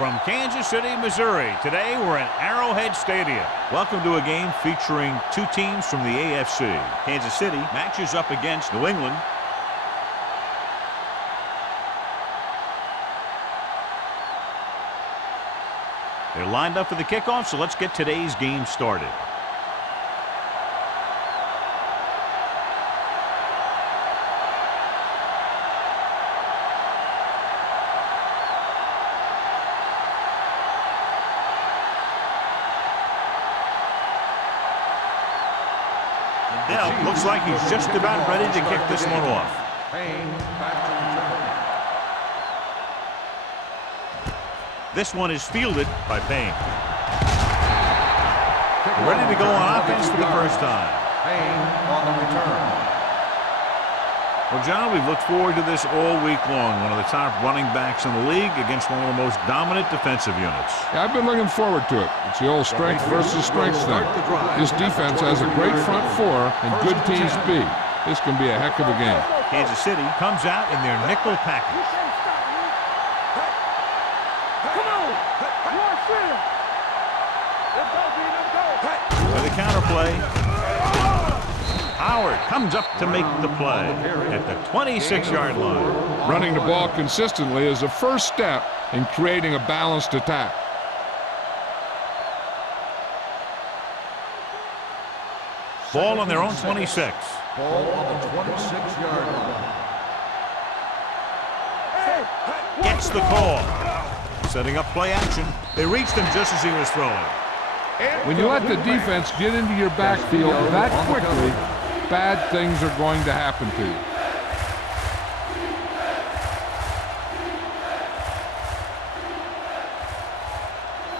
From Kansas City, Missouri, today we're at Arrowhead Stadium. Welcome to a game featuring two teams from the AFC. Kansas City matches up against New England. They're lined up for the kickoff, so let's get today's game started. Looks like he's just about ready to kick this one off. This one is fielded by Payne. Ready to go on offense for the first time. Payne on the return. Well, John, we've looked forward to this all week long. One of the top running backs in the league against one of the most dominant defensive units. Yeah, I've been looking forward to it. It's the old strength versus strength thing. This defense has a great front four and good team speed. This can be a heck of a game. Kansas City comes out in their nickel package. For the counter play, Howard comes up to make the play at the 26-yard line. Running the ball consistently is the first step in creating a balanced attack. Ball on their own 26. Ball on the 26-yard line. Gets the call. Setting up play action. They reached him just as he was throwing. When you let the defense get into your backfield that quickly, bad things are going to happen to you.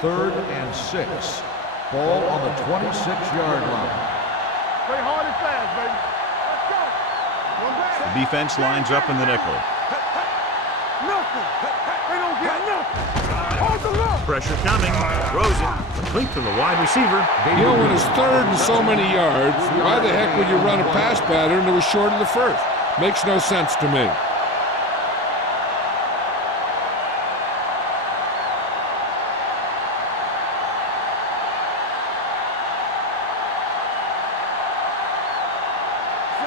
Third and 6. Ball on the 26-yard line. Play hard and fast, baby. Let's go. The defense lines up in the nickel. Nothing. They don't get nothing. Hold the look. Pressure coming. Throws it. Complete to the wide receiver. You know, when it's third and so many yards, why the heck would you run a pass pattern that was short of the first? Makes no sense to me.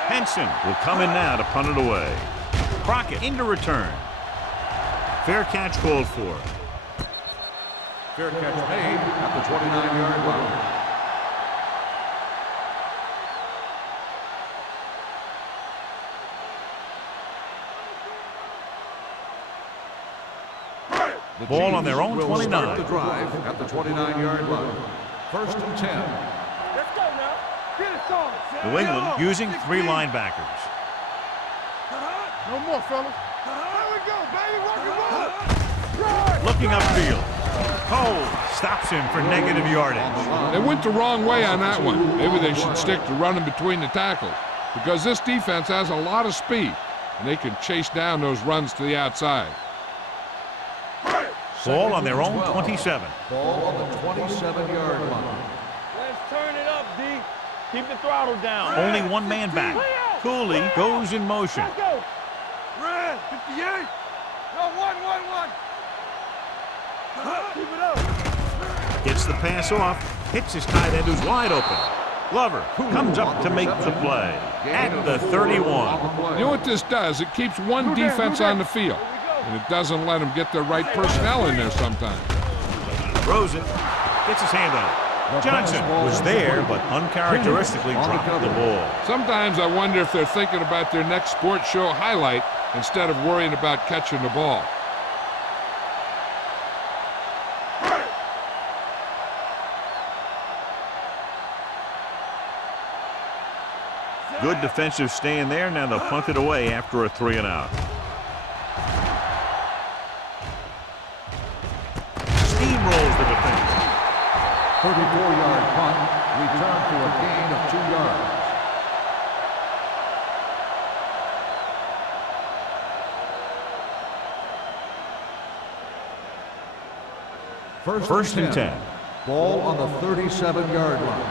Henson will come in now to punt it away. Crockett into return. Fair catch called for. Fair catch made at the 29-yard line. The Ball on their own will 29. Start the drive at the 29-yard line. First and 10. Let's go now. Get it started. New England using three linebackers. No more, fellas. There we go, baby. Rock and roll. Looking upfield. Cole stops him for negative yardage. They went the wrong way on that one. Maybe they should stick to running between the tackles, because this defense has a lot of speed, and they can chase down those runs to the outside. Ball on their own 27. Ball on the 27-yard line. Let's turn it up, D. Keep the throttle down. Only one man back. Cooley goes in motion. Let's go. Red, 58. No, 1. Keep it up. Gets the pass off. Hits his tight end who's wide open. Glover comes up to make the play at the 31. You know what this does? It keeps one defense on the field, and it doesn't let them get the right personnel in there sometimes. Throws it. Gets his hand on it. Johnson was there, but uncharacteristically dropped the ball. Sometimes I wonder if they're thinking about their next sports show highlight instead of worrying about catching the ball. Good defensive stand there. Now they'll punt it away after a 3-and-out. Steamrolls the defense. 34-yard punt, return for a gain of 2 yards. First and 10. Ball on the 37-yard line.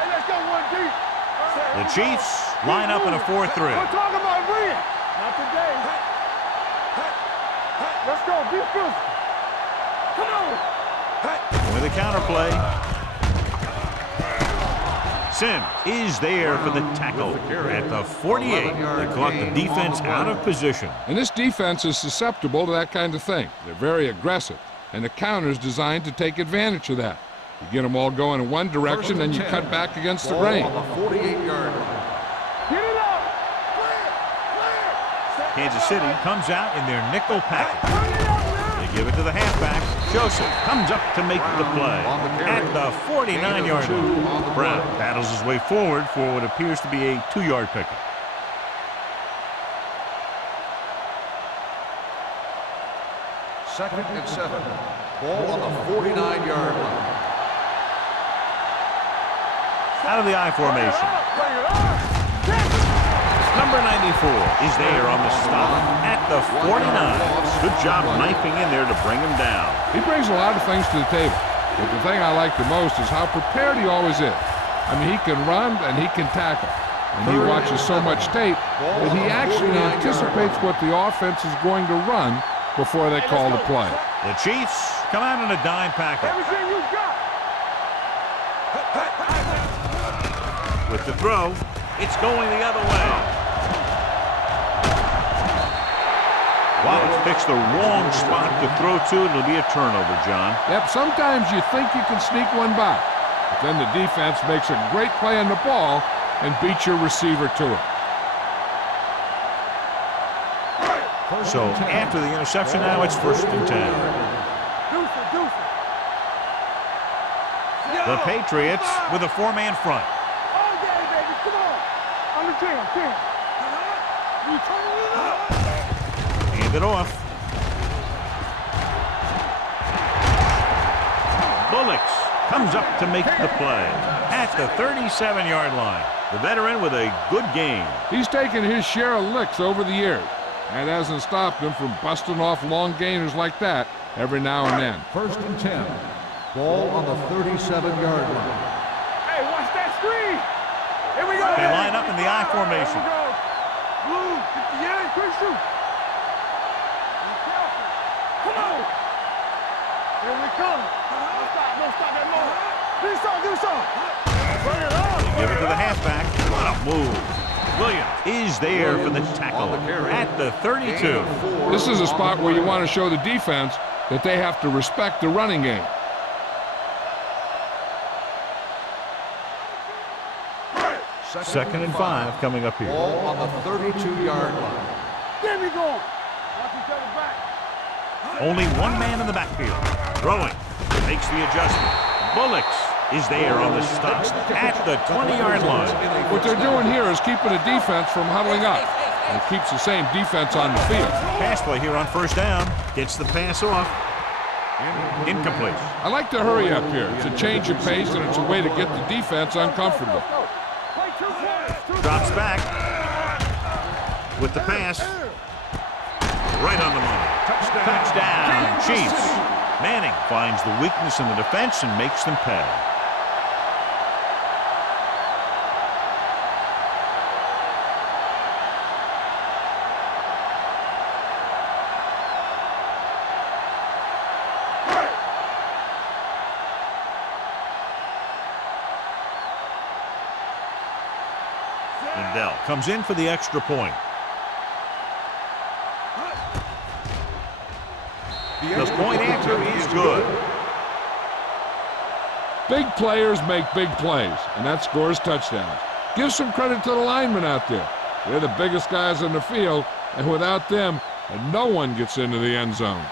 Hey, let's go, 1D. The Chiefs line up in a 4-3. We're talking about win. Not today. Let's go. Be physical. With a counter play. Sims is there for the tackle at the 48. They caught the defense out of position. And this defense is susceptible to that kind of thing. They're very aggressive, and the counter's designed to take advantage of that. You get them all going in one direction, then you cut back against the grain. On the 48-yard line. Get it up. Kansas City comes out in their nickel package. They give it to the halfback. Joseph comes up to make the play at the 49-yard line. Brown battles his way forward for what appears to be a 2-yard pickup. Second and 7. Ball on the 49-yard line. Out of the I formation. Number 94 is there on the stop at the 49. Good job knifing in there to bring him down. He brings a lot of things to the table, but the thing I like the most is how prepared he always is. I mean, he can run and he can tackle, and he watches so much tape that he actually anticipates what the offense is going to run before they call the play. The Chiefs come out in a dime package. Everything you got. With the throw, it's going the other way. Wallace picks the wrong spot to throw to. It'll be a turnover, John. Yep, sometimes you think you can sneak one by, but then the defense makes a great play on the ball and beats your receiver to it. So after the interception, now it's 1st and 10. The Patriots with a 4-man front. All day, baby. Come on. Under 10. You turning it up. Hand it off. Bullocks comes up to make the play at the 37-yard line. The veteran with a good game. He's taken his share of licks over the years. That hasn't stopped him from busting off long gainers like that every now and then. 1st and 10. Ball on the 37-yard line. Hey, watch that screen. Here we go. They line up in the I formation. Here we go. Blue, yeah, quick shoot. Come on. Here we come. Don't stop that long. Do something. Bring it on. They give it to the halfback. What a move. Williams is there for the tackle at the 32. This is a spot where you want to show the defense that they have to respect the running game. Second and 5 coming up here. Ball on the 32-yard line. There we go. Watch each other back. Only one man in the backfield. Throwing. Makes the adjustment. Bullocks is there on the stop at the 20-yard line. What they're doing here is keeping the defense from huddling up. And it keeps the same defense on the field. Pass play here on 1st down. Gets the pass off. Incomplete. I like to hurry up here. It's a change of pace, and it's a way to get the defense uncomfortable. Play 2 points. Drops back with the pass. Right on the money. Touchdown, Chiefs. Manning finds the weakness in the defense and makes them pay. Lindell comes in for the extra point. The point after is good. Big players make big plays, and that scores touchdowns. Give some credit to the linemen out there. They're the biggest guys on the field, and without them, no one gets into the end zone.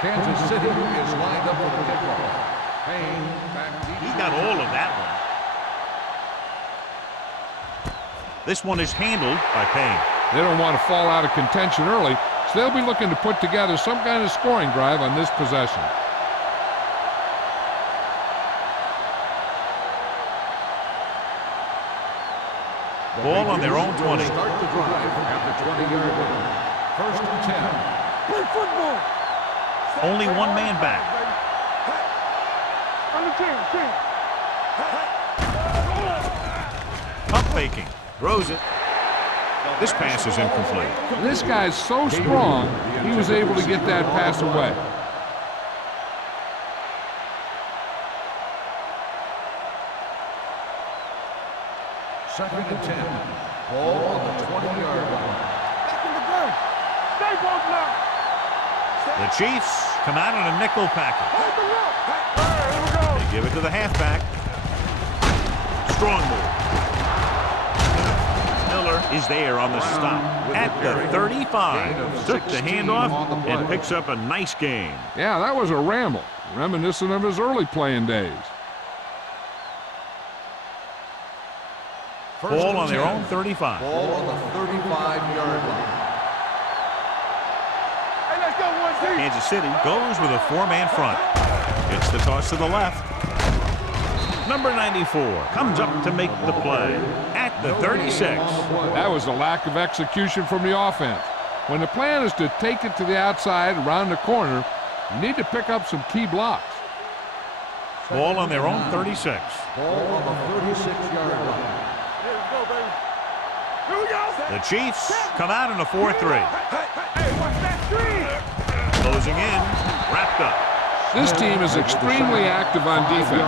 Kansas City is lined up for the kickoff. Payne back deep. He got all of that one. This one is handled by Payne. They don't want to fall out of contention early, so they'll be looking to put together some kind of scoring drive on this possession. Ball on their own 20. Start the drive at the 20-yard line. 1st and 10. Play football. Only one man back. On the team. Pump faking. Throws it. This pass is incomplete. This guy's so strong, he was able to get that pass away. Second and 10. Ball on the 20-yard line. Back in the gun. Stay both now. The Chiefs come out in a nickel package. Hold the look. Here we go. They give it to the halfback. Strong move. Miller is there on the stop at the 35. Took the handoff and picks up a nice gain. Yeah, that was a ramble, reminiscent of his early playing days. Ball on their own 35. Ball on the 35-yard line. Hey, let's go, 1-2. Kansas City goes with a four-man front. Gets the toss to the left. Number 94 comes up to make the play at the 36. That was a lack of execution from the offense. When the plan is to take it to the outside around the corner, you need to pick up some key blocks. Ball on their own 36. Ball on the 36-yard line. Here we go, baby. Here we go. The Chiefs come out in a 4-3. Hey, watch that screen. Closing in, wrapped up. This team is extremely active on defense,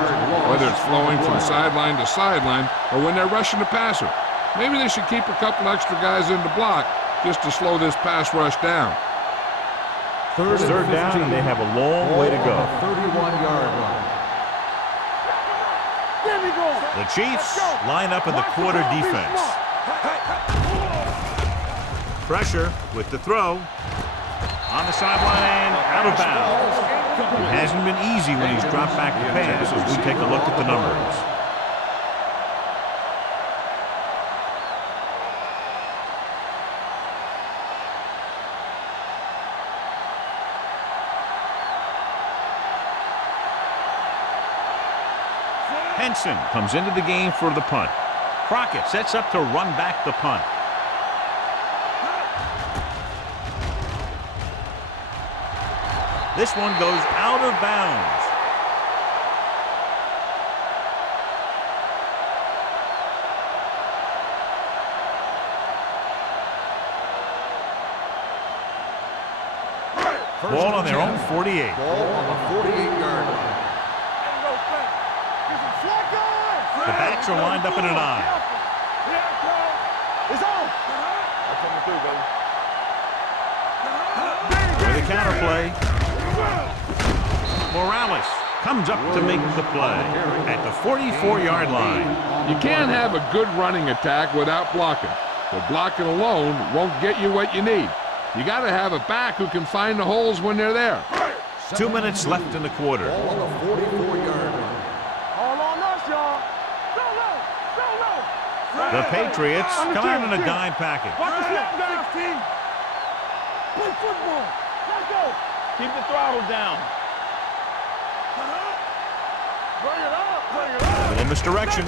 whether it's flowing from sideline to sideline or when they're rushing the passer. Maybe they should keep a couple extra guys in the block just to slow this pass rush down. Third down, and they have a long way to go. 31-yard line. There we go. The Chiefs line up in the quarter defense. Pressure with the throw. On the sideline and out of bounds. It hasn't been easy when he's dropped back to pass as we take a look at the numbers. Henson comes into the game for the punt. Crockett sets up to run back the punt. This one goes out of bounds. Ball on their own 48. Ball on the 48-yard line. The backs are lined up in an I. It's on. I'm coming through, baby. For the counter play. Morales comes up to make the play at the 44-yard line. You can't have a good running attack without blocking, but blocking alone won't get you what you need. You got to have a back who can find the holes when they're there. 2 minutes left in the quarter. Ball on the 44-yard line. All on us, y'all. Go low. The Patriots come out in a dime package. Watch the snap down, team. Play football. Let's go. Keep the throttle down. Bring it up. Bring it up. Little misdirection.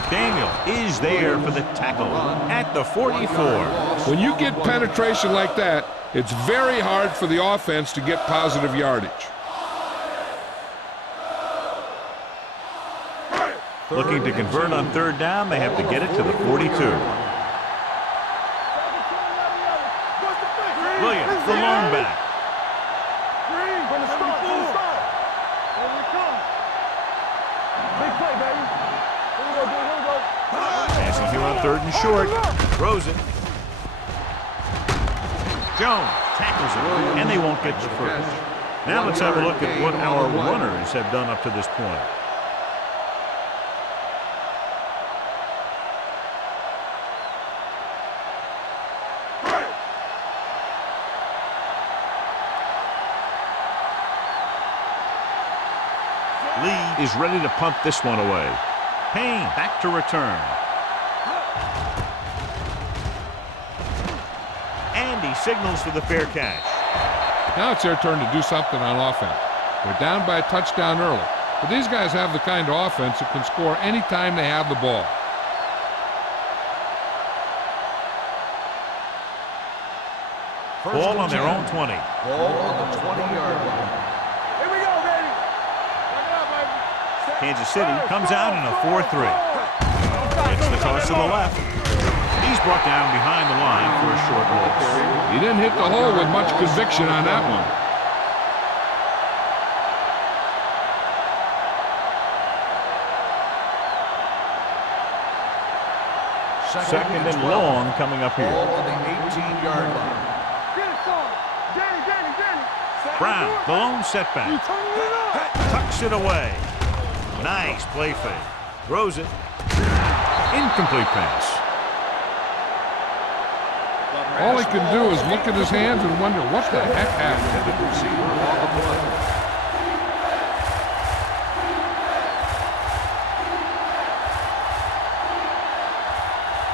McDaniel is there for the tackle at the 44. When you get penetration like that, it's very hard for the offense to get positive yardage. Looking to convert on third down, they have to get it to the 42. Williams, the lone back. Green, from the start. Here we come. Big play, baby. Here we go, dude. Here we go. Passing here on third and short. Throws it. Jones tackles it, and they won't get the first. Now let's have a look at what our runners have done up to this point. Lee is ready to punt this one away. Payne back to return. And he signals for the fair catch. Now it's their turn to do something on offense. They're down by a touchdown early, but these guys have the kind of offense that can score anytime they have the ball. Ball on their own 20. Ball on the 20-yard line. Here we go, baby. Back it up, baby. Kansas City comes out in a 4-3. It's the toss to the left. He's brought down behind the line for a short loss. He didn't hit the hole with much conviction on that one. Second and long coming up here. Ball on the 18-yard line. Get it, son. Danny. Brown, the lone setback. You turning it up. Tucks it away. Nice play fake. Throws it. Incomplete pass. All he can do is look at his hands and wonder what the heck happened.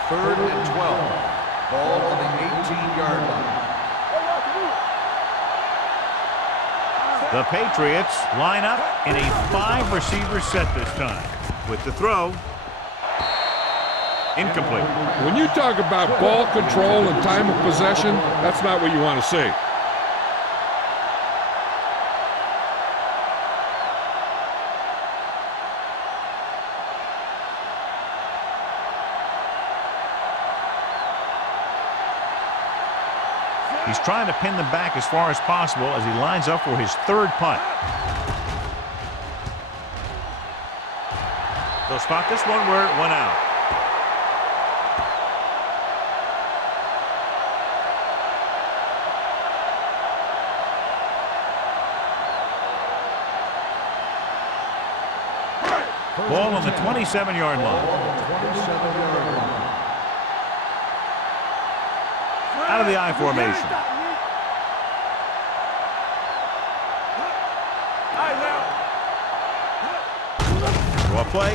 Third and 12. Ball on the 18-yard line. The Patriots line up in a 5-receiver set this time. With the throw. Incomplete. When you talk about ball control and time of possession, that's not what you want to see. He's trying to pin them back as far as possible as he lines up for his third punt. They'll spot this one where it went out. Ball on the 27-yard line. Out of the I formation. Draw play.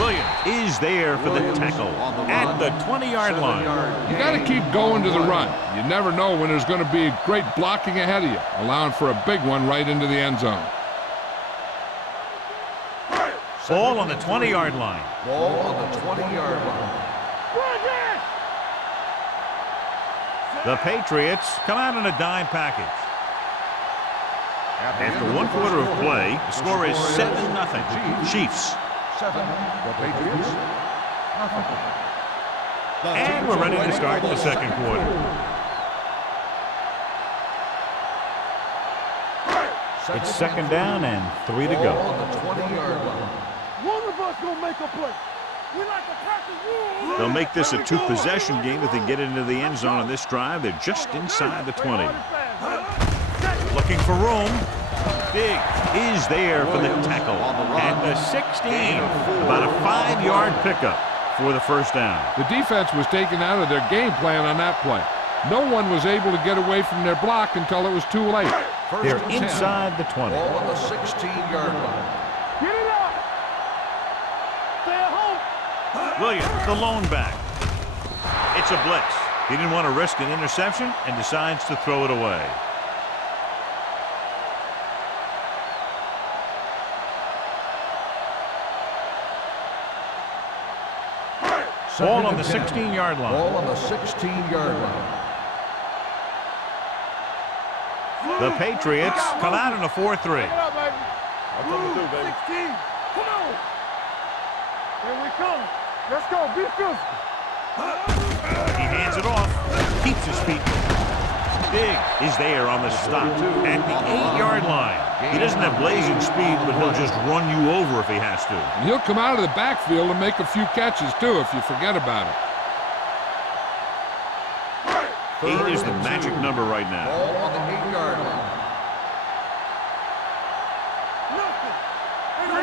Williams is there for the tackle at the 20-yard line. You got to keep going to the run. You never know when there's going to be great blocking ahead of you, allowing for a big one right into the end zone. Ball on the 20-yard line. Ball on the 20-yard line. The Patriots come out in a dime package. After one quarter of play, the score is 7-0. Chiefs. 7. The Patriots. Nothing. And we're ready to start the second quarter. It's second down and 3 to go. On the 20-yard line. One of us gonna make a play. We like to practice rules. They'll make this a two-possession game if they get into the end zone on this drive. They're just inside the 20. Looking for room. Big is there for the tackle at the 16. About a 5-yard pickup for the first down. The defense was taken out of their game plan on that play. No one was able to get away from their block until it was too late. They're inside the 20. Ball on the 16-yard line. Get it up. Stay at home. Williams, the lone back. It's a blitz. He didn't want to risk an interception and decides to throw it away. Ball on the 16-yard line. Ball on the 16-yard line. The Patriots come out in a 4-3. Get it up, baby. That's what we do, baby. 16. Come on. Here we come. Let's go. Be physical. He hands it off. Keeps his feet. Big is there on the stop at the 8-yard line. He doesn't have blazing speed, but he'll just run you over if he has to. And he'll come out of the backfield and make a few catches, too, if you forget about it. 8 is the magic number right now. Ball on the 8-yard line.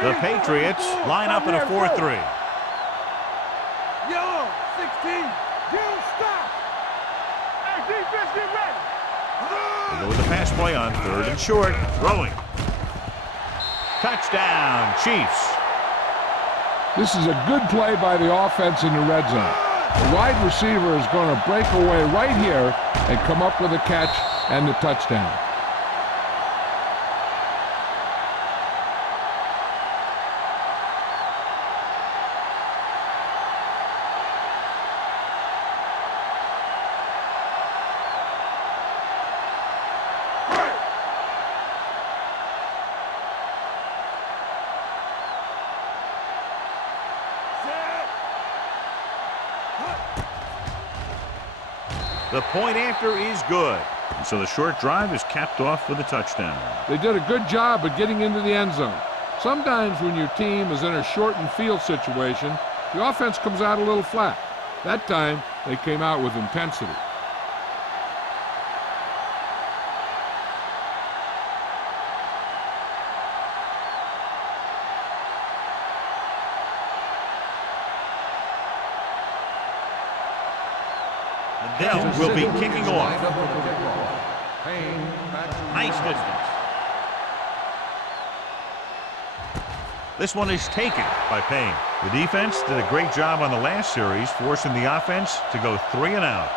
The Patriots line up in a 4-3. Yellow, 16. Don't stop. Hey, defense, get ready. They go with the pass play on 3rd and short. Throwing. Touchdown, Chiefs. This is a good play by the offense in the red zone. The wide receiver is going to break away right here and come up with a catch and the touchdown. The point after is good. And so the short drive is capped off with a touchdown. They did a good job of getting into the end zone. Sometimes when your team is in a shortened field situation, the offense comes out a little flat. That time, they came out with intensity. Dell will be kicking off. Nice distance. This one is taken by Payne. The defense did a great job on the last series, forcing the offense to go 3 and out.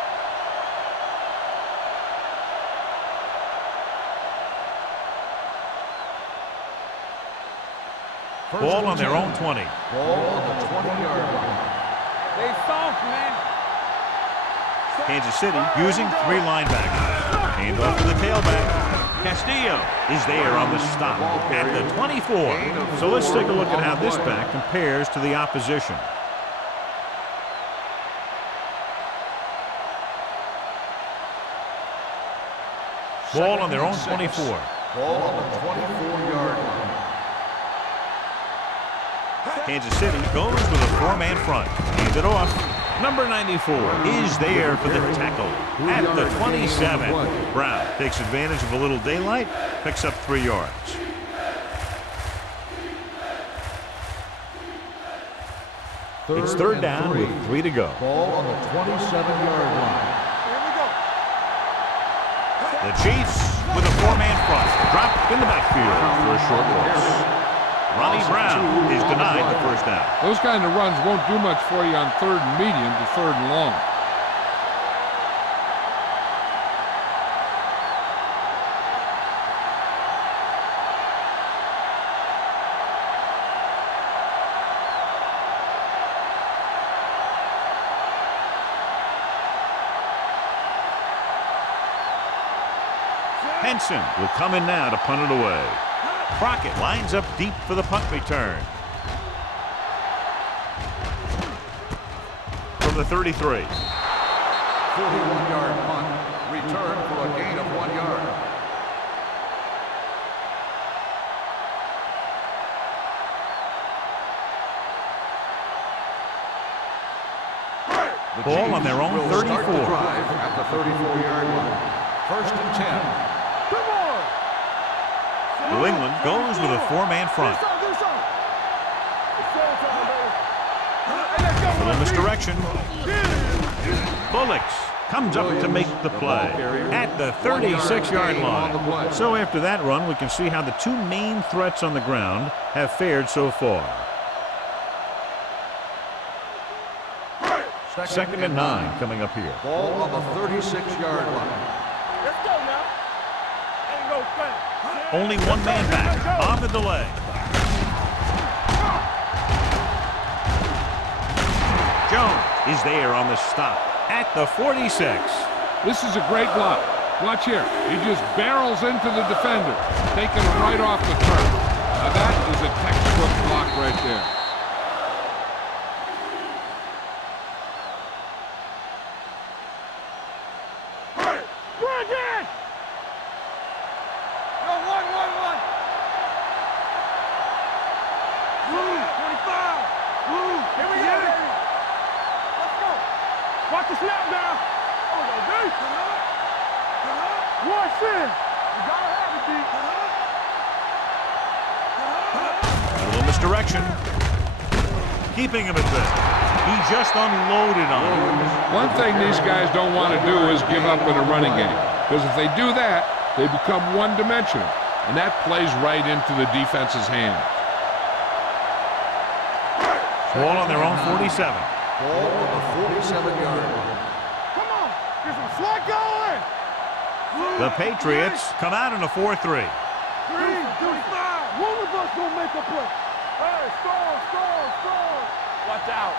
Ball on their own 20. Ball on the 20-yard line. They soft, man. Kansas City using 3 linebackers. Hand off to the tailback. Castillo is there on the stop at the 24. So let's take a look at how this back compares to the opposition. Ball on their own 24. Ball on the 24-yard line. Kansas City goes with a 4-man front. Hand it off. Number 94 is there for the tackle at the 27. Brown takes advantage of a little daylight, picks up 3 yards. It's third down with 3 to go. Ball on the 27-yard line. The Chiefs with a 4-man front. Dropped in the backfield for a short loss. Ronnie Brown is denied the first down. Those kind of runs won't do much for you on 3rd and medium to 3rd and long. Henson will come in now to punt it away. Crockett lines up deep for the punt return. From the 33. 41-yard punt. Return for a gain of 1 yard. Ball on their own 34. At the 34-yard line. 1st and 10. New England goes with a 4-man front. Little misdirection. Bullocks comes up to make the play at the 36-yard line. So after that run, we can see how the 2 main threats on the ground have fared so far. 2nd and 9 coming up here. Ball on the 36-yard line. Let's go now. Ain't no fun. Only 1 man back on the delay. Jones is there on the stop at the 46. This is a great block. Watch here. He just barrels into the defender, taking him right off the turf. Now that is a textbook block right there. Watch the snap now. Oh, baby. Watch it. You gotta have it, D. A little misdirection. Keeping him at bay. He just unloaded on him. One thing these guys don't want to do is give up in a running game. Because if they do that, they become one-dimensional. And that plays right into the defense's hands. Ball on their own 47. Ball on the 47-yard line. Come on. Get some slack going. The Patriots come out in a 4-3. 3, 2, 5. One of us gonna make a play. Hey, score. Watch out.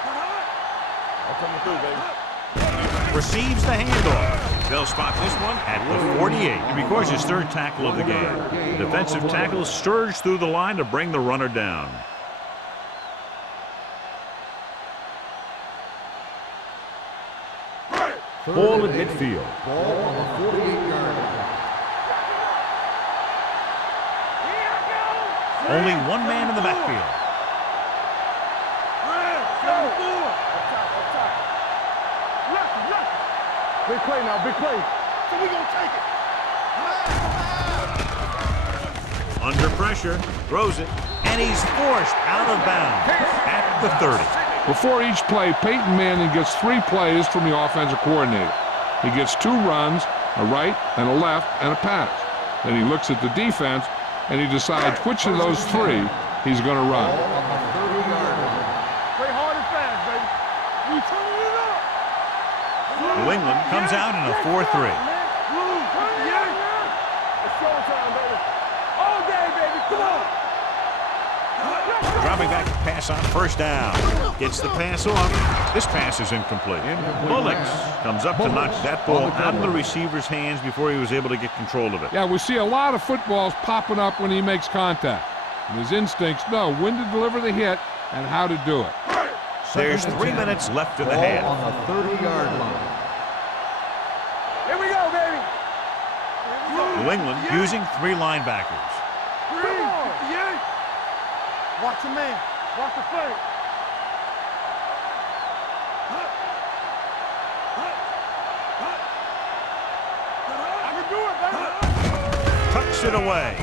I'm coming through, baby. Receives the handoff. They'll spot this one at the 48. It records his 3rd tackle of the game. The defensive tackle surged through the line to bring the runner down. Ball at midfield. Ball on the 48-yard line. Only one man in the backfield. Big play now, big play. So we gonna take it. Under pressure, throws it, and he's forced out of bounds at the 30. Before each play, Peyton Manning gets 3 plays from the offensive coordinator. He gets 2 runs, a right and a left, and a pass. Then he looks at the defense, and he decides which of those 3 he's going to run. Ball on the 30-yard line. Play hard and fast, baby. We turning it up. New England comes out in a 4-3. It's showtime, baby. All day, baby. Come on. Dropping back to pass on first down. Gets the pass off. This pass is incomplete. Bullocks comes up to knock that ball out of the receiver's hands before he was able to get control of it. Yeah, we see a lot of footballs popping up when he makes contact. And his instincts know when to deliver the hit and how to do it. There's 3 minutes left in the Ball half. on the 30-yard line. Here we go, baby. New England using 3 linebackers. Watch your man. Watch the flank. I can do it, baby. Tucks it away.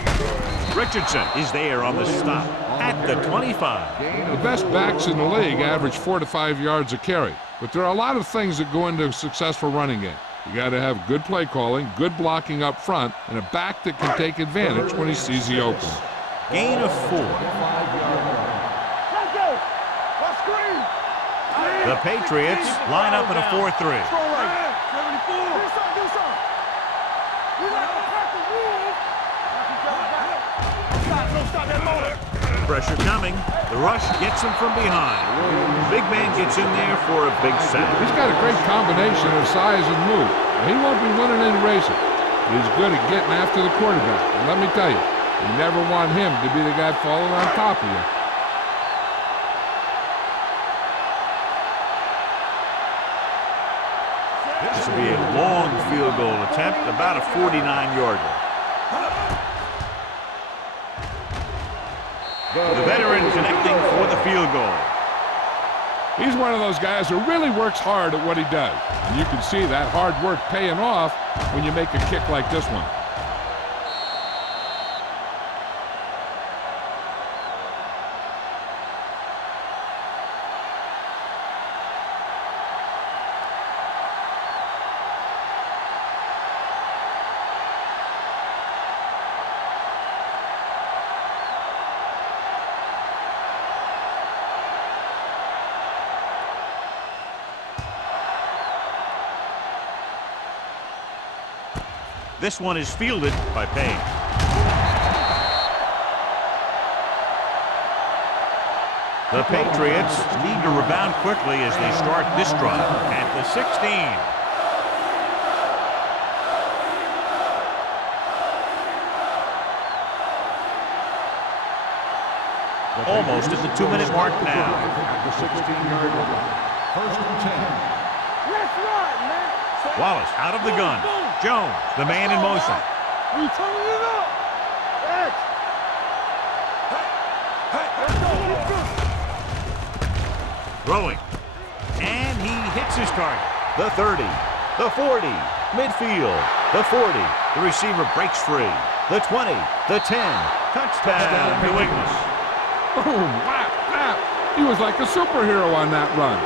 Richardson is there on the stop at the 25. The best backs in the league average 4 to 5 yards a carry. But there are a lot of things that go into a successful running game. You got to have good play calling, good blocking up front, and a back that can take advantage when he sees the opening. Gain of 4. Let's go. Let's screen. The Patriots line up in a 4-3. Strong right. 74. Do something. We like to practice rules. Don't stop that motor. Pressure coming. The rush gets him from behind. Big man gets in there for a big sack. He's got a great combination of size and move. He won't be winning any races, but he's good at getting after the quarterback. And let me tell you, you never want him to be the guy falling on top of you. This will be a long field goal attempt, about a 49-yarder. The veteran connecting for the field goal. He's one of those guys who really works hard at what he does. And you can see that hard work paying off when you make a kick like this one. This one is fielded by Payne. The Patriots need to rebound quickly as they start this drive at the 16. Almost at the 2-minute mark now. At the 16-yard line. 1st and 10. Let's ride, man. Wallace out of the gun. Jones, the man in motion. We turning it up. X. Throwing. And he hits his target. The 30. The 40. Midfield. The 40. The receiver breaks free. The 20. The 10. Touchdown, New England. Boom! Whap! Whap! He was like a superhero on that run.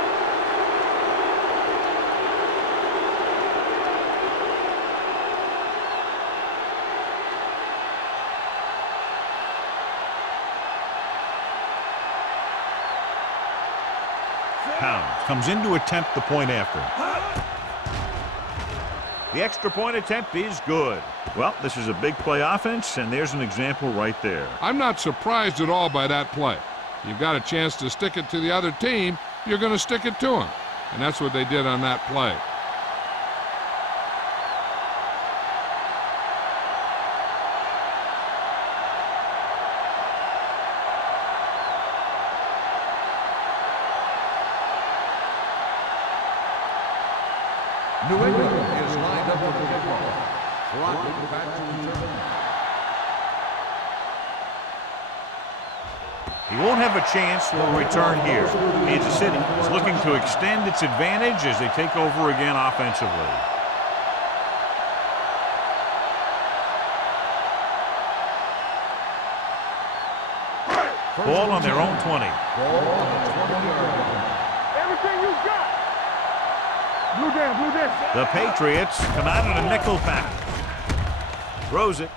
Pounds comes in to attempt the point after. The extra point attempt is good. Well, this is a big play offense, and there's an example right there. I'm not surprised at all by that play. You've got a chance to stick it to the other team, you're going to stick it to them. And that's what they did on that play. New England is lined up for the kickoff. Blocking back to return. He won't have a chance for a return here. Kansas City is looking to extend its advantage as they take over again offensively. Ball on their own 20. Ball on the 20-yard line. Everything you got. Blue down. The Patriots come out in a nickel package. Throws it.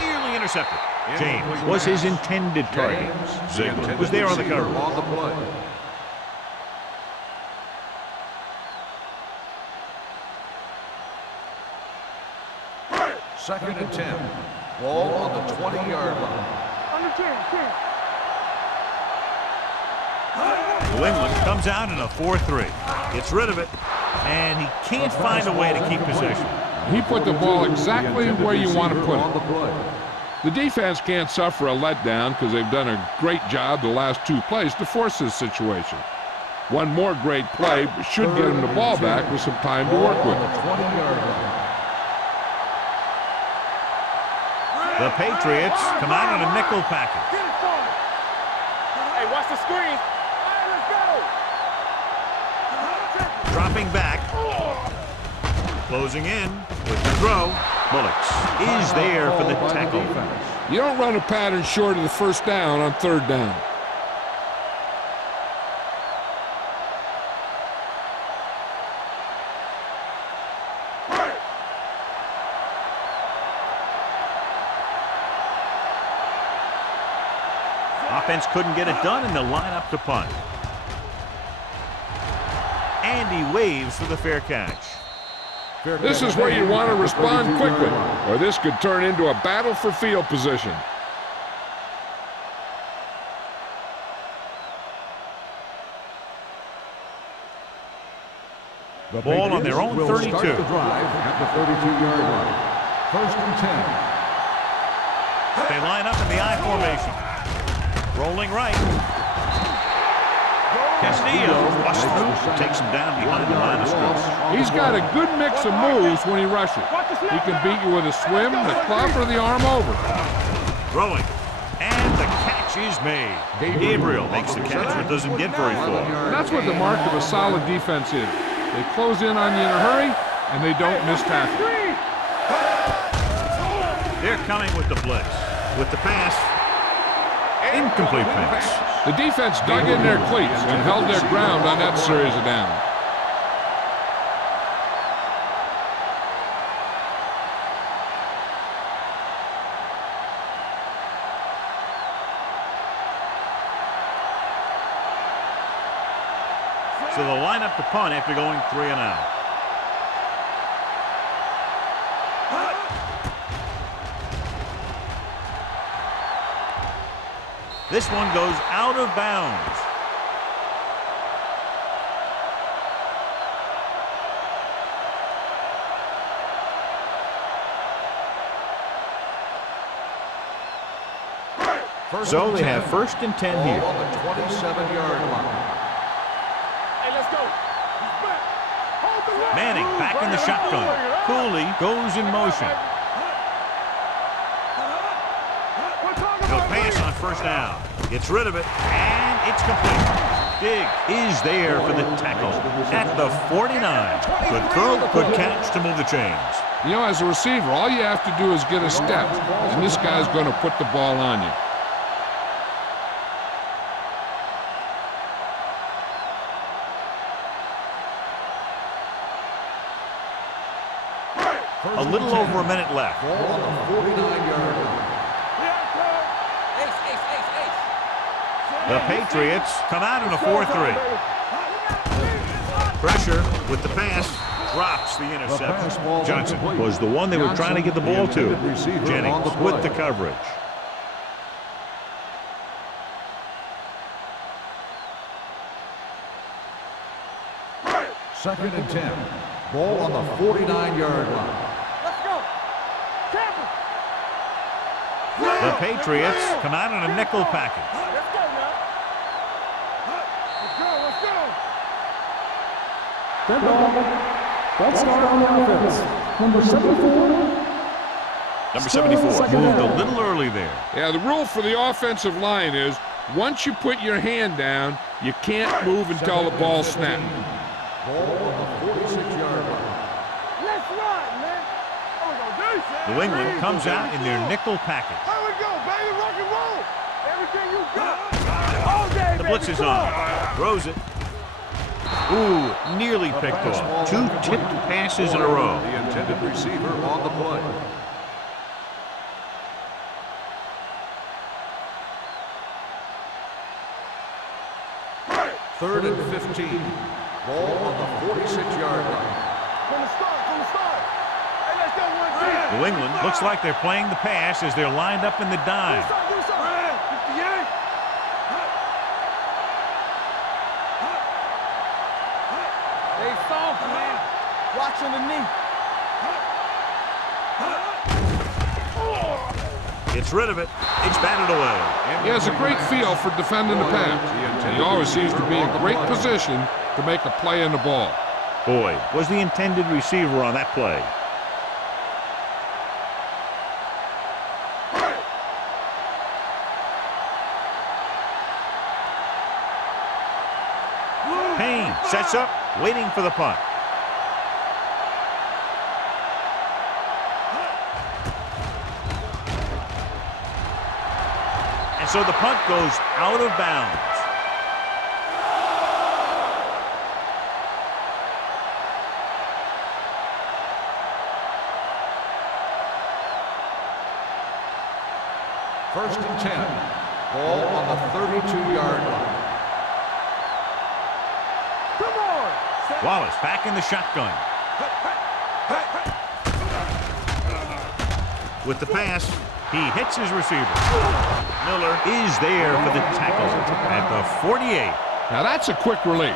Nearly intercepted. James was his intended target. Ziegler was there on the cover. On the play. Second and 10. Ball on the 20-yard line. Under 10. New England comes out in a 4-3. Gets rid of it, and he can't find a way to keep possession. He put the ball exactly where you want to put On the it. play. The defense can't suffer a letdown because they've done a great job the last two plays to force this situation. One more great play should get him the ball back with some time to work with. On the 20-yard line. The Patriots come out in a nickel package. Get it for me. Hey, watch the screen. All right, let's go. Dropping back. Closing in with the throw. Bullocks is there for the tackle. You don't run a pattern short of the first down on third down. Offense couldn't get it done, and they'll line up to punt. And he waves for the fair catch. This is where you want to respond quickly, or this could turn into a battle for field position. The Ball on their own Patriots 32. will start the drive at the 32-yard line. First and 10. They line up in the I formation. Rolling right. Castillo busts through, takes him down behind the line of scrimmage. He's got a good mix of moves when he rushes. He can beat you with a swim, the club, or the arm over. Throwing. And the catch is made. Gabriel makes the catch, but doesn't get very far. And that's what the mark of a solid defense is. They close in on you in a hurry, and they don't miss tackle. They're coming with the blitz. With the pass. Incomplete pass. The defense dug in their cleats and held their ground on that series of downs. So they'll line up to punt after going 3 and out. This one goes out of bounds. So they have first and 10 here. Ball on the 27-yard line. Hey, let's go. He's back. Hold the line. Manning back in the shotgun. Cooley goes in motion. He'll pass on first down. Gets rid of it, and it's complete. Diggs is there for the tackle at the 49. Good throw, good catch to move the chains. You know, as a receiver, all you have to do is get a step, and this guy's going to put the ball on you. A little over a minute left. Ball on the 49-yard line. The Patriots come out in a 4-3. Pressure with the pass. Drops the interception. Johnson was the one they were trying to get the ball to. Jennings with the coverage. Second and 10. Ball on the 49-yard line. Let's go. Campbell. The Patriots come out in a nickel package. Let's go now. Let's go. False start on the offense. Number 74. Number 74 moved a little early there. Yeah, the rule for the offensive line is once you put your hand down, you can't move until the ball snaps. Ball on the 46-yard line. Let's run, man. Oh, no, this is New England comes out in their nickel package. Here we go, baby. Rock and roll. Everything you got. All day, The baby. blitz is on. Throws it. Ooh, nearly picked off. 2 tipped passes in a row. The intended receiver on the play. Third and 15. Ball on the 46-yard line. From the start, from the start. Hey, let's go 1 New England looks like they're playing the pass as they're lined up in the dime. Do something. 58. They soft, man. Watch underneath. Gets rid of it. It's batted away. He has a great feel for defending the pass. And he always seems to be in great position to make a play in the ball. Boyd was the intended receiver on that play. Payne sets up, waiting for the punt. And so the punt goes out of bounds. First and 10. Ball on the 32-yard line. Come on. Wallace back in the shotgun. With the pass, he hits his receiver. Miller is there for the tackle at the 48. Now that's a quick release.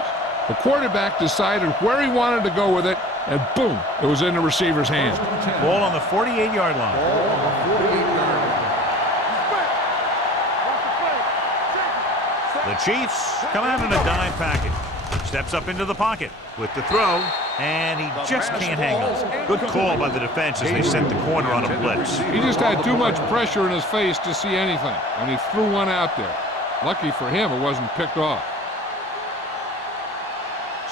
The quarterback decided where he wanted to go with it, and boom, it was in the receiver's hands. Ball on the 48-yard line. Ball on the 48-yard line. The Chiefs come out in a dime package. Steps up into the pocket with the throw, and he just can't hang on. Good call by the defense as they sent the corner on a blitz. He just had too much pressure in his face to see anything, and he threw one out there. Lucky for him, it wasn't picked off.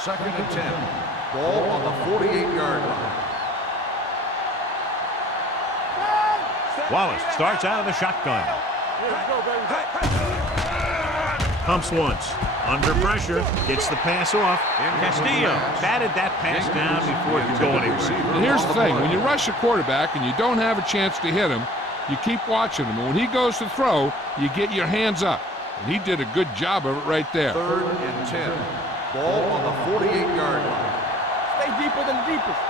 Second and 10. Ball on the 48-yard line. Wallace starts out of the shotgun. Pumps once. Under pressure. Gets the pass off. Castillo batted that pass down before it could go anywhere. And here's the thing. When you rush a quarterback and you don't have a chance to hit him, you keep watching him. And when he goes to throw, you get your hands up. And he did a good job of it right there. Third and 10. Ball on the 48-yard line. Stay deeper than the deepest.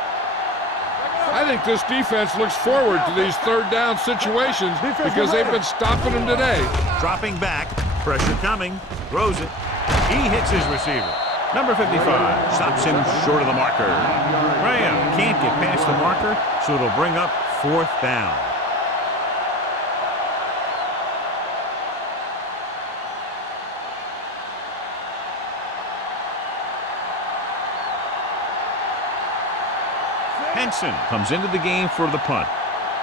I think this defense looks forward to these third down situations because they've been stopping them today. Dropping back. Pressure coming. Throws it. He hits his receiver. Number 55 stops him short of the marker. Graham can't get past the marker, so it'll bring up 4th down. Henson comes into the game for the punt.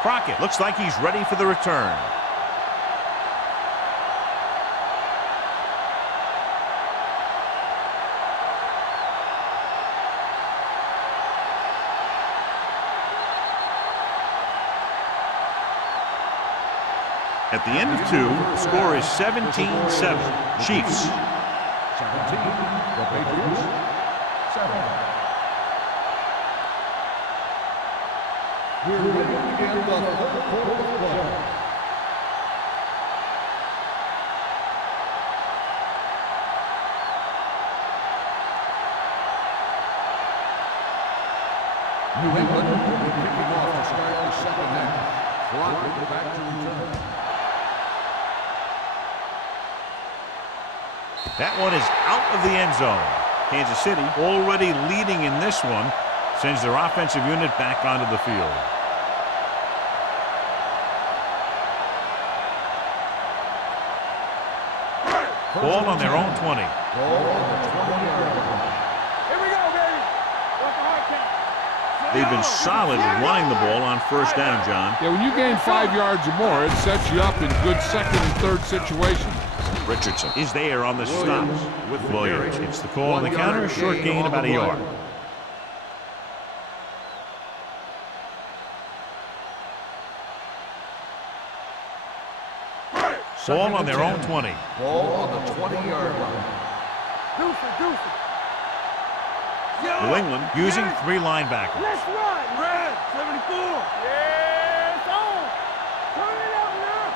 Crockett looks like he's ready for the return. At the end of 2, the score is 17-7. Chiefs. 17. The Patriots. 7. We're ready to begin the third quarter of play. New England will be kicking off to start the second half. Clock will go back to return. That one is out of the end zone. Kansas City already leading in this one, sends their offensive unit back onto the field. Ball on their own 20. Ball on the 20-yard line. Here we go, baby. What's the hard count? They've been solid running the ball on first down, John. Yeah, when you gain 5 yards or more, it sets you up in good second and third situations. Richardson is there on the stop. Williams gets the call on the counter, a short gain about a yard. Ball on their own 20. Ball on the 20-yard line. New England using 3 linebackers. Let's run. Red, 74. Yeah, it's on. Turn it up now.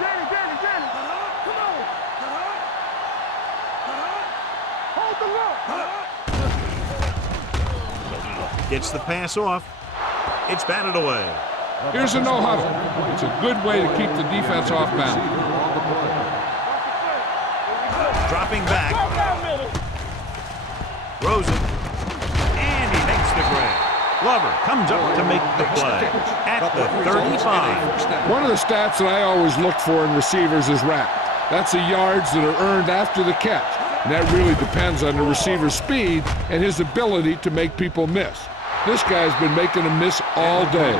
Danny. Come on. Hold the look. Gets the pass off. It's batted away. Here's a no huddle. It's a good way to keep the defense off balance. Dropping back. Rosen. And he makes the grab. Glover comes up to make the play at the 35. One of the stats that I always look for in receivers is RAP. That's the yards that are earned after the catch. And that really depends on the receiver's speed and his ability to make people miss. This guy's been making them miss all day.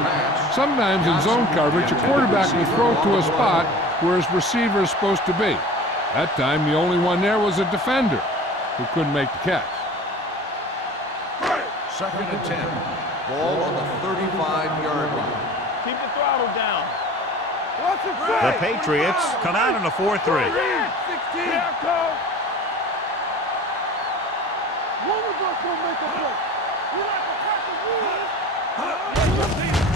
Sometimes in zone coverage, a quarterback will throw to a spot where his receiver is supposed to be. That time, the only one there was a defender who couldn't make the catch. Second and 10. Ball on the 35-yard line. Keep the throttle down. The Patriots come out in a 4-3. 16. Here comes. One of us will make a play. We like to catch the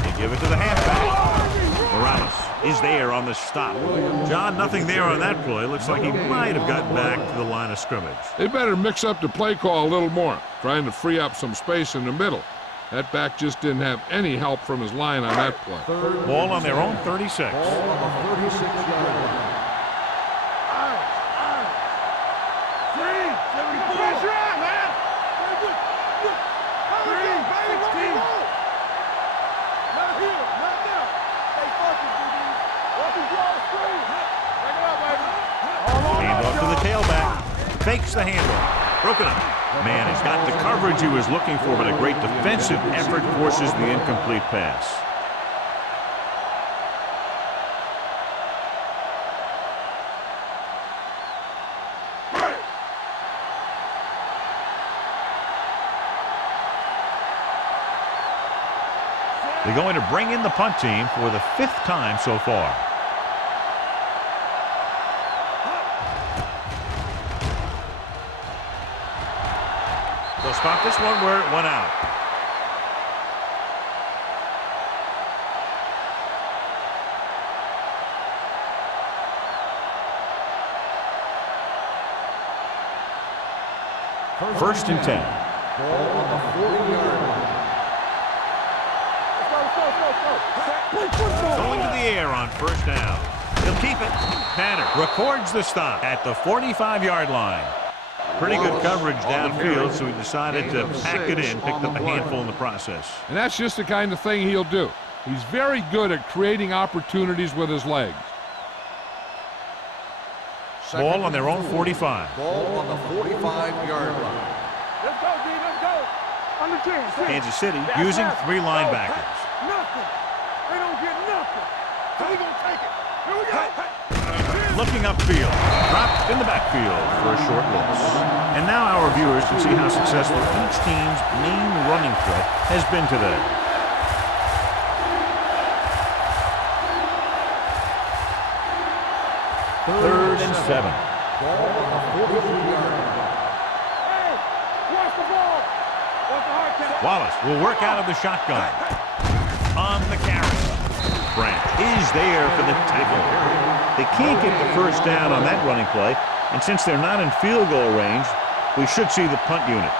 They give it to the halfback. Morales is there on the stop. John, nothing there on that play. Looks like he might have gotten back to the line of scrimmage. They better mix up the play call a little more, trying to free up some space in the middle. That back just didn't have any help from his line on that play. Ball on their own 36. Ball on the 36-yard line. Fakes the handoff. Broken up. Man, he's got the coverage he was looking for, but a great defensive effort forces the incomplete pass. They're going to bring in the punt team for the 5th time so far. They'll spot this one where it went out. First and 10. Ball on the 40-yard line. Going to the air on first down. He'll keep it. Tanner records the stop at the 45-yard line. Pretty good coverage downfield, so he decided to pack it in, picked up a handful in the process. And that's just the kind of thing he'll do. He's very good at creating opportunities with his legs. Ball on their own 45. Ball on the 45-yard line. Let's go, D. Let's go. On the 10. Kansas City using 3 linebackers. Nothing. They don't get nothing. So we gonna take it. Here we go. Looking upfield, dropped in the backfield for a short loss. And now our viewers can see how successful each team's main running threat has been today. Third and 7. Ball on the 43-yard line. Hey, watch the ball. Watch the hard count. Wallace will work out of the shotgun. On the carry. Branch is there for the tackle. They can't get the first down on that running play, and since they're not in field goal range, we should see the punt unit.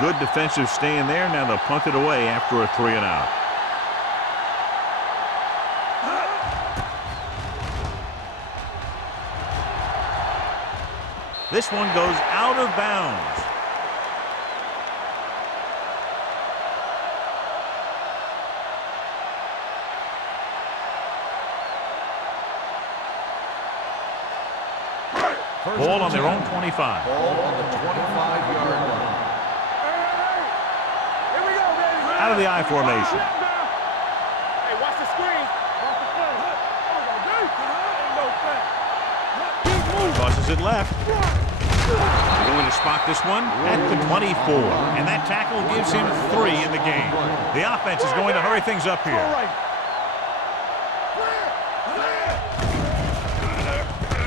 Good defensive stand there. Now they'll punt it away after a 3 and out. This one goes out of bounds. Ball on their own 25. Ball on the 25-yard line. Here we go, baby. Out of the I formation. Hey, watch the screen. Watch the screen. Ain't no thing. Tosses it left. Going to spot this one at the 24. And that tackle gives him 3 in the game. The offense is going to hurry things up here.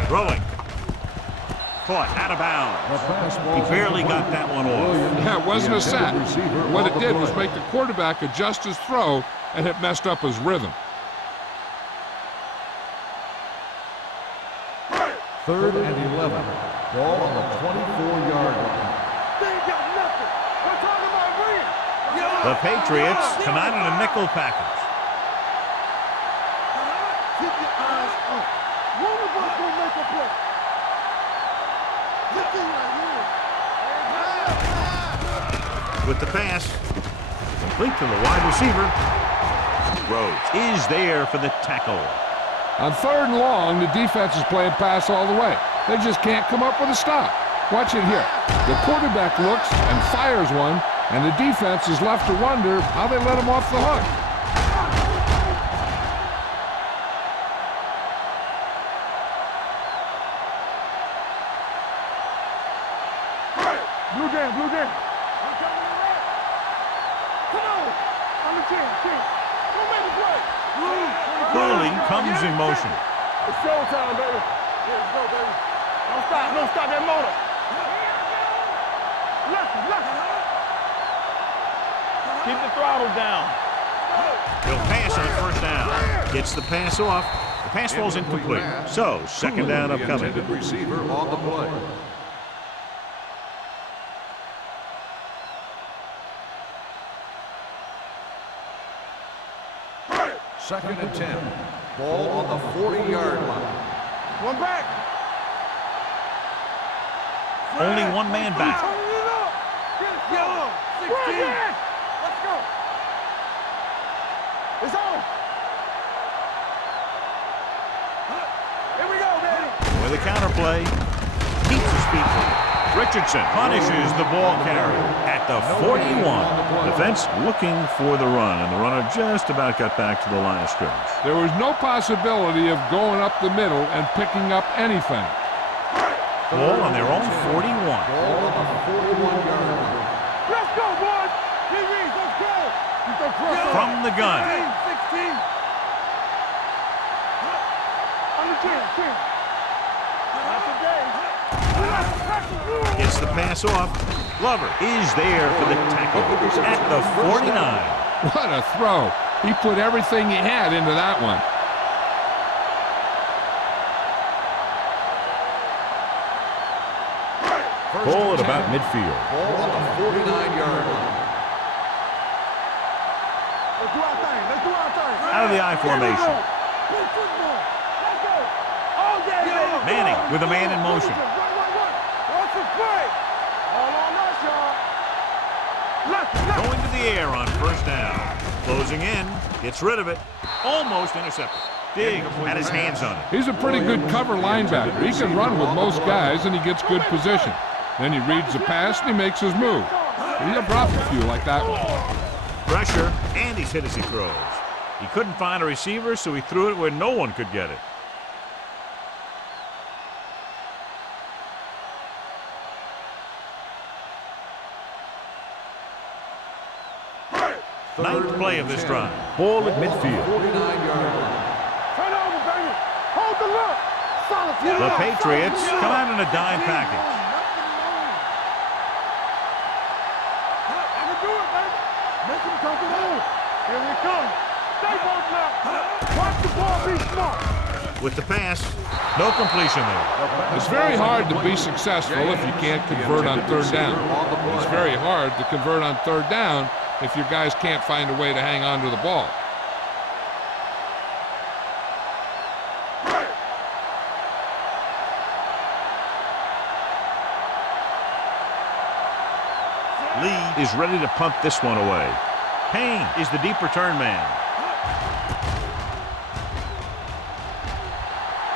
Throwing. Caught out of bounds. He barely got that one off. Yeah, it wasn't a sack. What it did was make the quarterback adjust his throw, and it messed up his rhythm. 3rd and 11. Ball on the 24-yard line. They ain't got nothing. We're talking about win. The Patriots come out in a nickel package. Keep your eyes up. One of us will make a play. Look right here. With the pass, complete to the wide receiver. Rhodes is there for the tackle. On 3rd and long, the defense is playing pass all the way. They just can't come up with a stop. Watch it here. The quarterback looks and fires one, and the defense is left to wonder how they let him off the hook. Blue game, blue game. Come on. On the 10. Go make the play. Cooley comes in motion. It's showtime, baby. Yeah, let's go, baby. Don't stop that motor. Left. Keep the throttle down. He'll pass on 1st down. Gets the pass off. The pass falls incomplete. So, 2nd down upcoming. The intended receiver on the play. Second and 10. Ball on the 40-yard line. One back. Only one man back. Turn it up. Get it. 16. Let's go. It's on. Here we go, baby. With a counterplay, keeps his feet. Richardson punishes the ball carrier at the 41. Defense looking for the run, and the runner just about got back to the line of scrimmage. There was no possibility of going up the middle and picking up anything. Ball on their own 41. Ball on the 41-yard line. Let's go, boys. Let's go. From the gun. 16. On the 10. Not today. Gets the pass off. Glover is there for the tackle at the 49. What a throw. He put everything he had into that one. Ball at about midfield. Ball on the 49-yard line. Let's do our thing. Out of the I formation. Play football. Let's go. All day, baby. Manning with a man in motion. What's the play? All on us, y'all. Going to the air on 1st down. Closing in. Gets rid of it. Almost intercepted. Diggs had his hands on it. He's a pretty good cover linebacker. He can run with most guys, and he gets good position. Then he reads the pass, and he makes his move. He'll drop a few like that one. Pressure, and he's hit as he throws. He couldn't find a receiver, so he threw it where no one could get it. Ninth play of this drive. Ball at midfield. 49-yard line. Turn over, baby. Hold the look. Solid. The Patriots come out in a dime package. I can do it, baby. Make him come to home. Here we come. Stay both now. Watch the ball be smart. With the pass, no completion there. It's very hard to be successful if you can't convert on 3rd down. It's very hard to convert on 3rd down if your guys can't find a way to hang on to the ball. Lee is ready to punt this one away. Payne is the deep return man.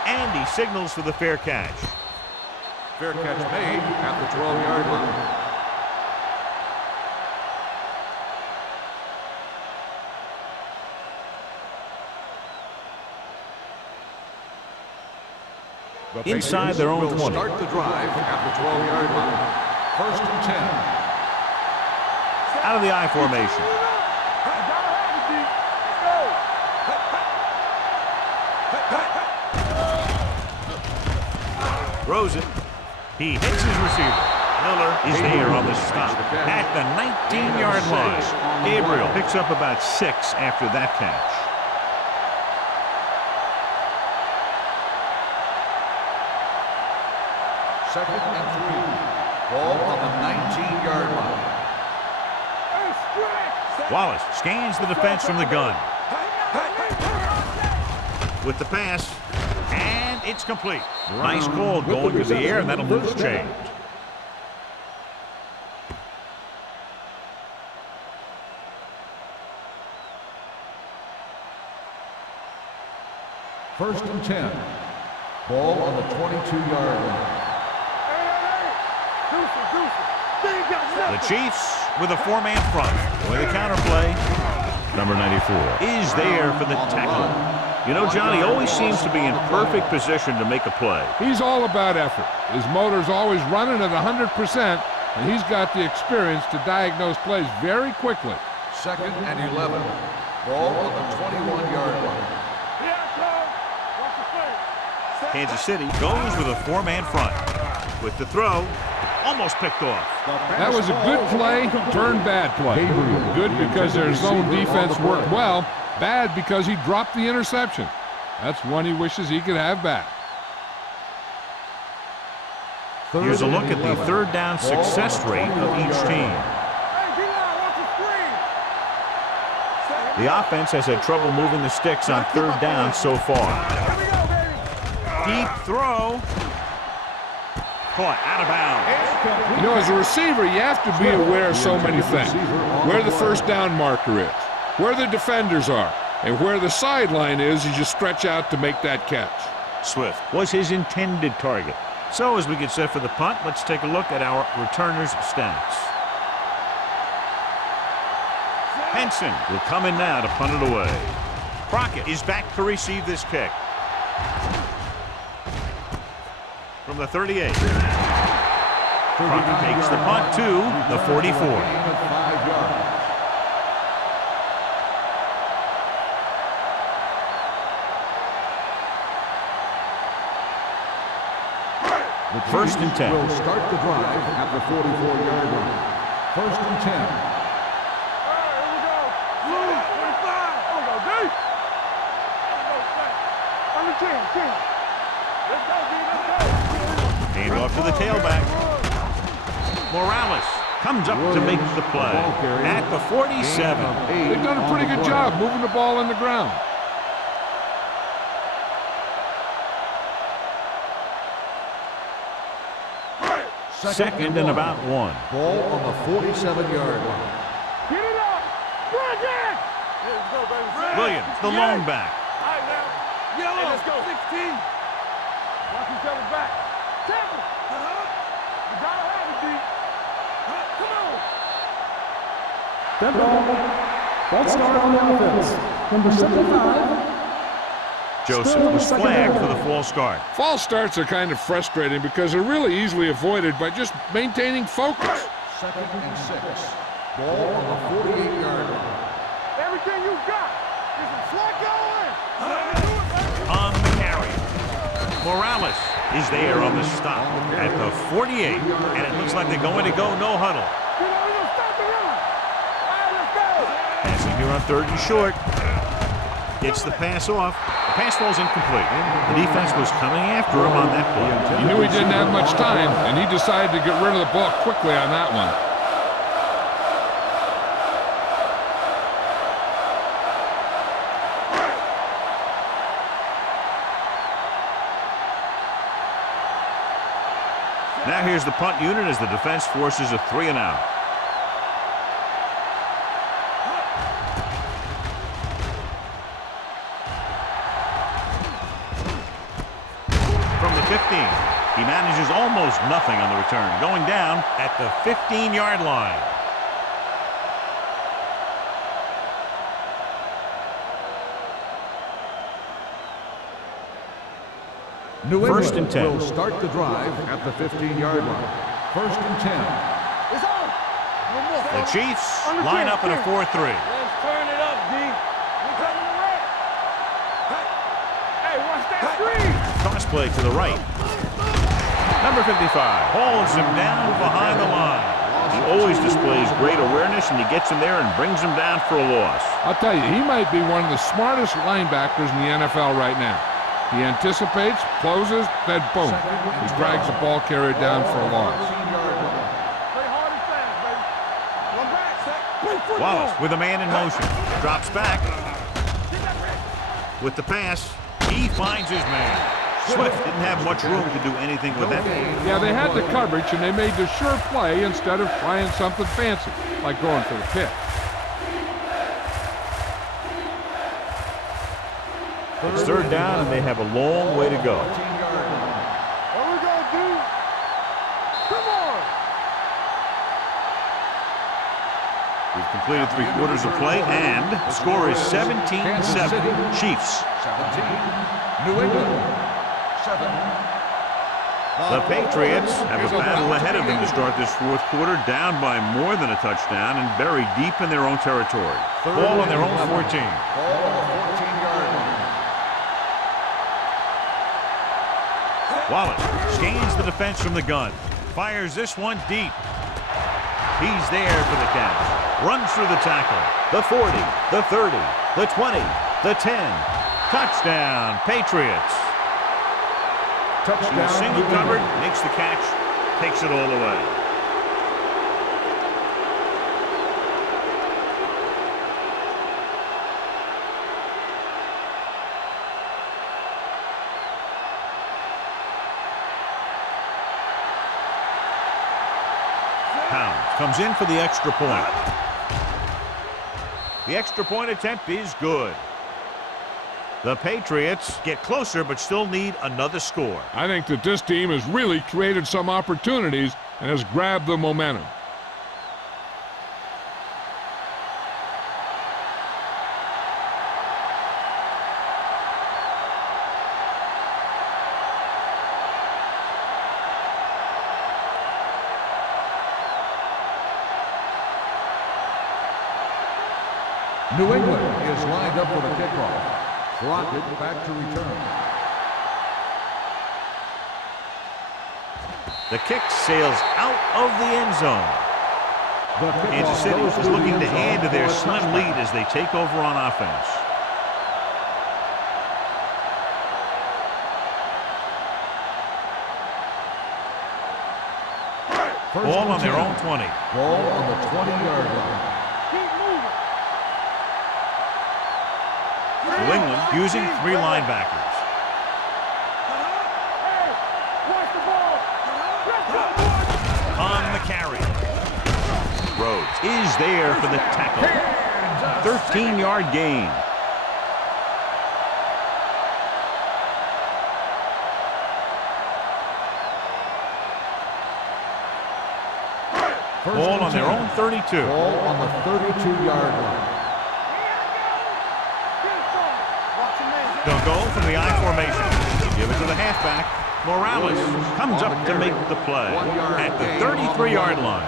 And he signals for the fair catch. Fair catch made at the 12-yard line. Inside their own 20. Start the drive at the 12-yard line. 1st and 10. Out of the I formation. Throws it. He hits his receiver. Miller is there on the stop at the 19-yard line. Gabriel picks up about 6 after that catch. Second and 3. Ball on the 19-yard line. Wallace scans the defense from the gun. With the pass, and it's complete. Nice call going to the air, and that'll move the chains. First and 10. Ball on the 22-yard line. The Chiefs with a 4-man front. With a counterplay. Number 94 is there for the tackle. You know, John, he always seems to be in perfect position to make a play. He's all about effort. His motor's always running at 100%, and he's got the experience to diagnose plays very quickly. Second and 11. Ball on the 21-yard line. Kansas City goes with a 4-man front. With the throw, almost picked off. That was a good play, turned bad play. Good because their zone defense worked well. Bad because he dropped the interception. That's one he wishes he could have back. Here's a look at the third down success rate of each team. The offense has had trouble moving the sticks on third down so far. Deep throw. Caught out of bounds. You know, as a receiver, you have to be aware of so many things. Where the first down marker is, where the defenders are, and where the sideline is as you stretch out to make that catch. Swift was his intended target. So as we get set for the punt, let's take a look at our returners' stats. Henson will come in now to punt it away. Crockett is back to receive this kick. From the 38. Crockett takes the punt to the 44. First and 10. Will start the drive at the 44-yard line. First and 10. Hand off to the tailback. Morales comes up to make the play at the 47. They've done a pretty good job moving the ball on the ground. Second and about 1. Ball on the 47-yard line. Get it up! Bring it! Let's go, baby. Williams, the lone back. All right, now. Yellow. Hey, let's go. 16. Watch each other back. Tackle. You gotta have it, D. Come on. Dead ball. False start on the offense. Number 75. Joseph was flagged for the false start. False starts are kind of frustrating because they're really easily avoided by just maintaining focus. Second and 6. Ball on the 48-yard line. Everything you got. Is a slot going. On the carry. Morales is there on the stop at the 48. And it looks like they're going to go no huddle. You know, we're gonna stop the run. All right, let's go. Passing here on 3rd and short. Gets the pass off. The pass falls incomplete. The defense was coming after him on that play. He knew he didn't have much time, and he decided to get rid of the ball quickly on that one. Now here's the punt unit as the defense forces a 3-and-out. From the 15. He manages almost nothing on the return, going down at the 15-yard line. New First and 10. will start the drive at the 15-yard line. First and 10. It's on. No more. The Chiefs line up in a 4-3. Let's turn it up, D. We're coming to right. Hey, watch that screen. Cross play to the right. Number 55 holds him down behind the line. He always displays great awareness, and he gets him there and brings him down for a loss. I'll tell you, he might be one of the smartest linebackers in the NFL right now. He anticipates, closes, then boom. He drags the ball carrier down for a loss. Play hard and fast, baby. One back, set. Play football. Wallace with a man in motion. Drops back. With the pass, he finds his man. Swift didn't have much room to do anything with that. Yeah, they had the coverage, and they made the sure play instead of trying something fancy, like going for the pick. It's third down, and they have a long way to go. There we go, dude. Come on. We've completed 3/4 of play, and the score is 17-7. Chiefs. 17. New England. 7. The Patriots have a battle ahead of them to start this fourth quarter, down by more than a touchdown and buried deep in their own territory. Ball on their own 14. Ball on the 14-yard line. Wallace scans the defense from the gun. Fires this one deep. He's there for the catch. Runs through the tackle. The 40, the 30, the 20, the 10. Touchdown, Patriots. Touchdown. He's single covered, makes the catch, takes it all away. Pound comes in for the extra point. The extra point attempt is good. The Patriots get closer but still need another score. I think that this team has really created some opportunities and has grabbed the momentum. New England is lined up for the kickoff. Crockett back to return. The kick sails out of the end zone. Kansas City is looking to add to their slim lead as they take over on offense. Ball on their own 20. Ball on the 20-yard line. New England using 3 linebackers. On the carry. Rhodes is there for the tackle. 13-yard gain. Ball on their own 32. Ball on the 32-yard line. They'll go from the I formation. Give it to the halfback. Morales comes up to make the play at the 33-yard line.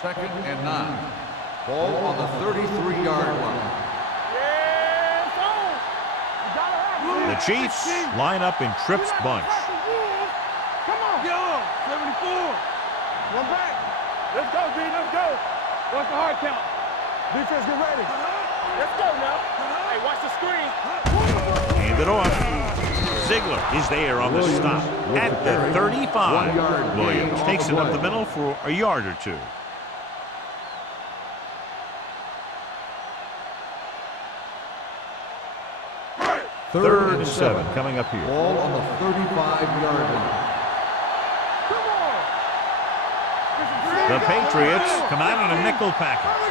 Second and 9. Ball on the 33-yard line. The Chiefs line up in Tripp's bunch. Come on. Yo, 74. One back. Let's go, D. Let's go. What's the hard count? Defense, get ready. Let's go now. Hey, watch the screen. Hand it off. Ziegler is there on the stop at the 35. Williams takes it up the middle for a yard or two. Third and 7 coming up here. Ball on the 35-yard line. The Patriots come out in a nickel package.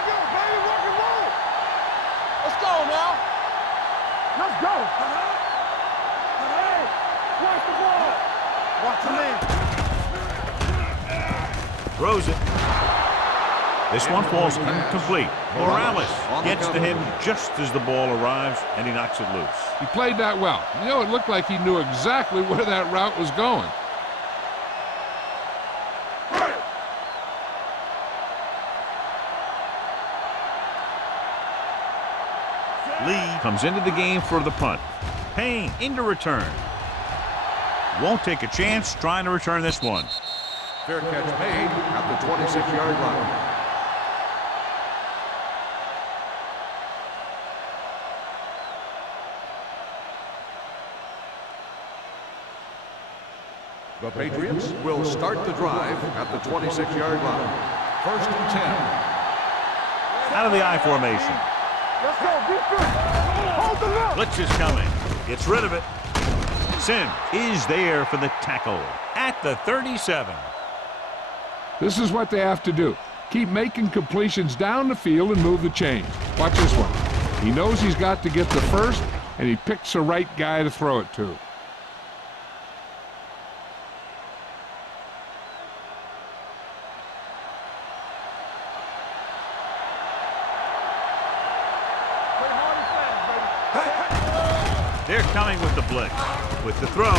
Throws it. This one falls incomplete. Morales gets to him just as the ball arrives, and he knocks it loose. He played that well. You know, it looked like he knew exactly where that route was going. Lee comes into the game for the punt. Payne into return. Won't take a chance trying to return this one. Fair catch made at the 26-yard line. The Patriots will start the drive at the 26-yard line. 1st and 10. Out of the I formation. Let's go. Hold the look. Blitz is coming. Gets rid of it. Sims is there for the tackle at the 37. This is what they have to do. Keep making completions down the field and move the chains. Watch this one. He knows he's got to get the first, and he picks the right guy to throw it to. They're coming with the blitz. With the throw,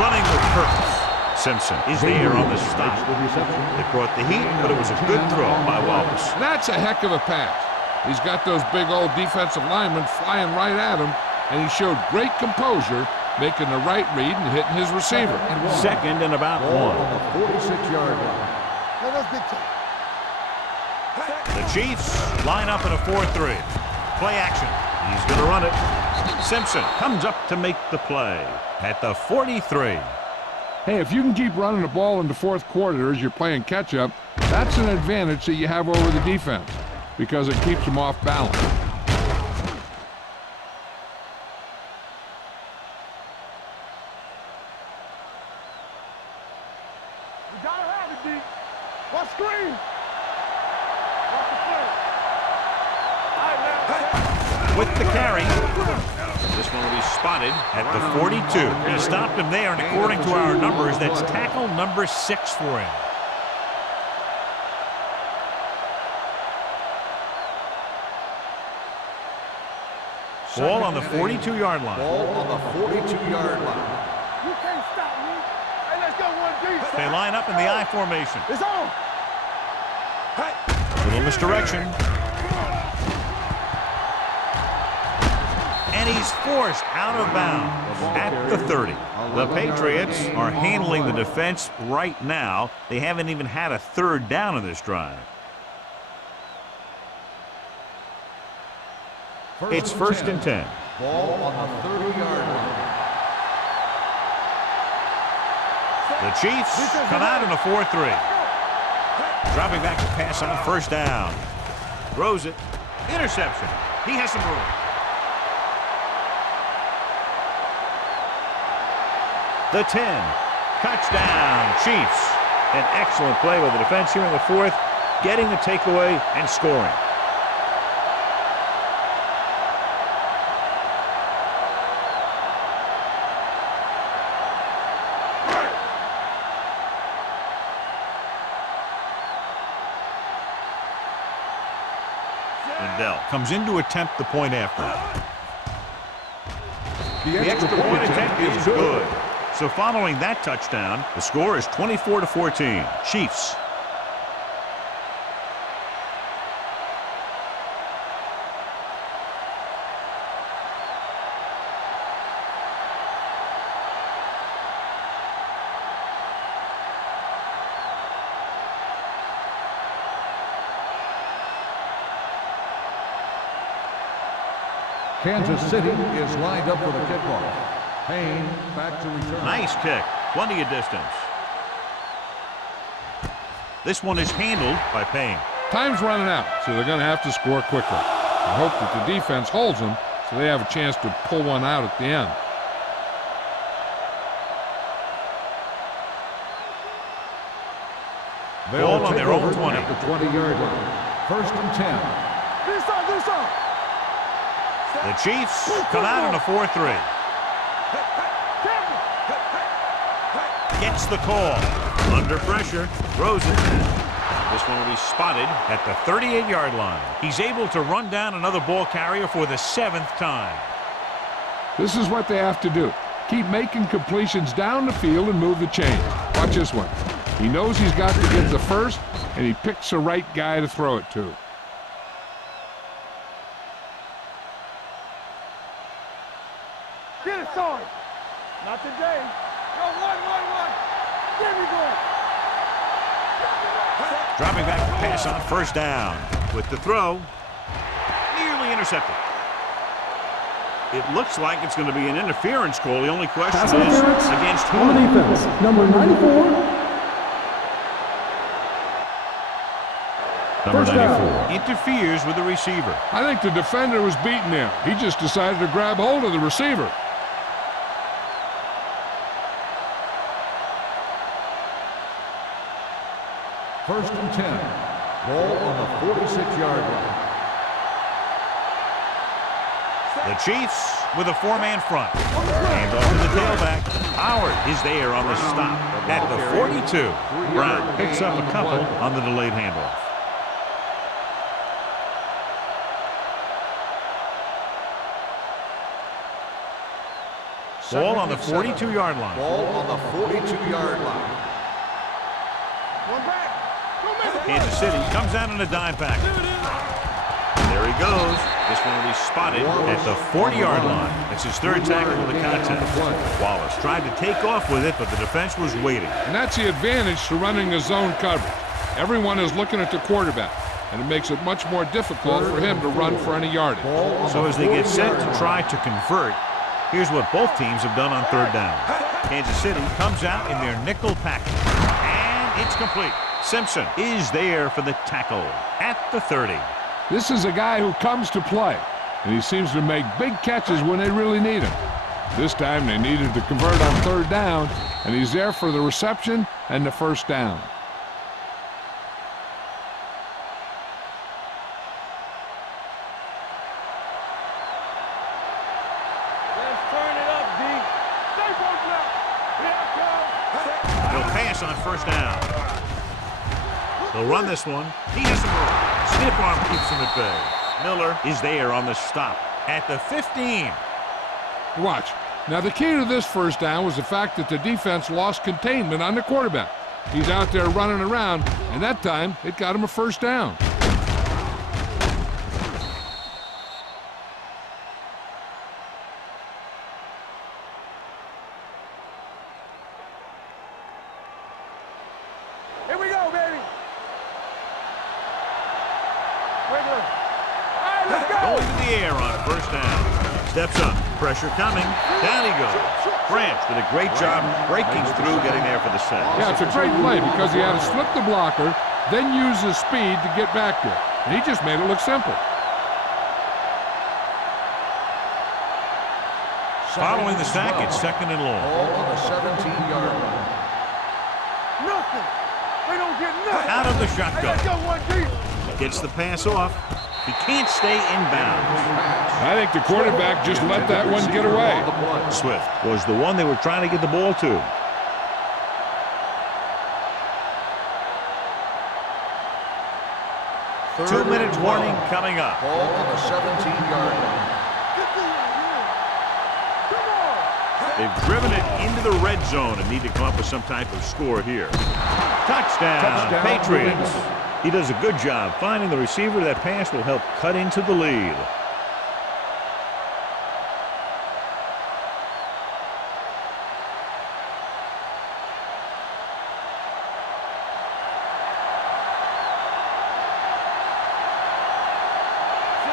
running with purpose. Simpson is there on the stop. They brought the heat, but it was a good throw by Wallace. That's a heck of a pass. He's got those big old defensive linemen flying right at him, and he showed great composure, making the right read and hitting his receiver. Second and about Ball one. on the 46-yard line. The Chiefs line up in a 4-3. Play action. He's going to run it. Simpson comes up to make the play at the 43. Hey, if you can keep running the ball in the fourth quarter as you're playing catch-up, that's an advantage that you have over the defense because it keeps them off balance. We gotta have it, D. What screen? Watch the play. All right, now. With the carry. This one will be spotted at the 42. He stopped him there, and according to our numbers, that's tackle number 6 for him. Ball on the 42-yard line. Ball on the 42-yard line. You can't stop me. Hey, let's go 1D. They line up in the I formation. It's on. Little misdirection. And he's forced out of bounds at the 30. The Patriots are handling the defense right now. They haven't even had a third down in this drive. It's 1st and 10. Ball on the 30-yard line. The Chiefs come out in a 4-3. Dropping back to pass on 1st down. Throws it. Interception. He has some room. The 10. Touchdown, Chiefs. An excellent play by the defense here in the 4th, getting the takeaway and scoring. Lindell comes in to attempt the point after. The extra point attempt is good. So following that touchdown, the score is 24-14. Chiefs. Kansas City is lined up for the kickoff. Payne back to return. Nice kick. Plenty of distance. This one is handled by Payne. Time's running out, so they're going to have to score quickly. I hope that the defense holds them so they have a chance to pull one out at the end. Ball on their own 20. At the 20-yard line. 1st and 10. Do something. The Chiefs come out in a 4-3. Gets the call. Under pressure. Throws it. This one will be spotted at the 38-yard line. He's able to run down another ball carrier for the 7th time. This is what they have to do. Keep making completions down the field and move the chain. Watch this one. He knows he's got to get the first, and he picks the right guy to throw it to. Get it, Sarge. Not today. Go, one. There we go. Dropping back to pass on first down. With the throw, nearly intercepted. It looks like it's going to be an interference call. The only question Pass is interference against who? on the defense. Number 94. Number First 94 down. interferes with the receiver. I think the defender was beating him. He just decided to grab hold of the receiver. First and 10. Ball on the 46-yard line. The Chiefs with a 4-man front. And off to the tailback. Howard is there on the stop at the 42. Brown picks up a couple on the delayed handoff. Ball on the 42-yard line. Ball on the 42-yard line. One back. Kansas City comes out in a dime package. There he goes. This one will be spotted at the 40-yard line. It's his 3rd tackle of the contest. Wallace tried to take off with it, but the defense was waiting. And that's the advantage to running a zone coverage. Everyone is looking at the quarterback, and it makes it much more difficult for him to run for any yardage. So as they get set to try to convert, here's what both teams have done on 3rd down. Kansas City comes out in their nickel package. And it's complete. Simpson is there for the tackle at the 30. This is a guy who comes to play, and he seems to make big catches when they really need him. This time they needed to convert on 3rd down, and he's there for the reception and the first down. Let's turn it up, D. Stay focused now. Here I go. He'll pass on first down. They'll run this one. He has some room. Stiff arm keeps him at bay. Miller is there on the stop at the 15. Watch. Now the key to this first down was the fact that the defense lost containment on the quarterback. He's out there running around, and that time it got him a first down. Here we go, baby. Regular. All right, let's go. Going to the air on first down. Steps up. Pressure coming. Down he goes. Branch did a great job breaking through, getting there for the sack. Yeah, it's a great play because he had to slip the blocker, then use his speed to get back there. And he just made it look simple. Following the sack, it's 2nd and long. Ball on the 17-yard line. Nothing. They don't get nothing. Out of the Hey, shotgun. let's go, one deep. Gets the pass off. He can't stay inbounds. I think the quarterback just let that one get away. Swift was the one they were trying to get the ball to. Third 2 minutes warning coming up. Ball on the 17-yard line. They've driven it into the red zone and need to come up with some type of score here. Touchdown, Patriots. He does a good job finding the receiver. That pass will help cut into the lead.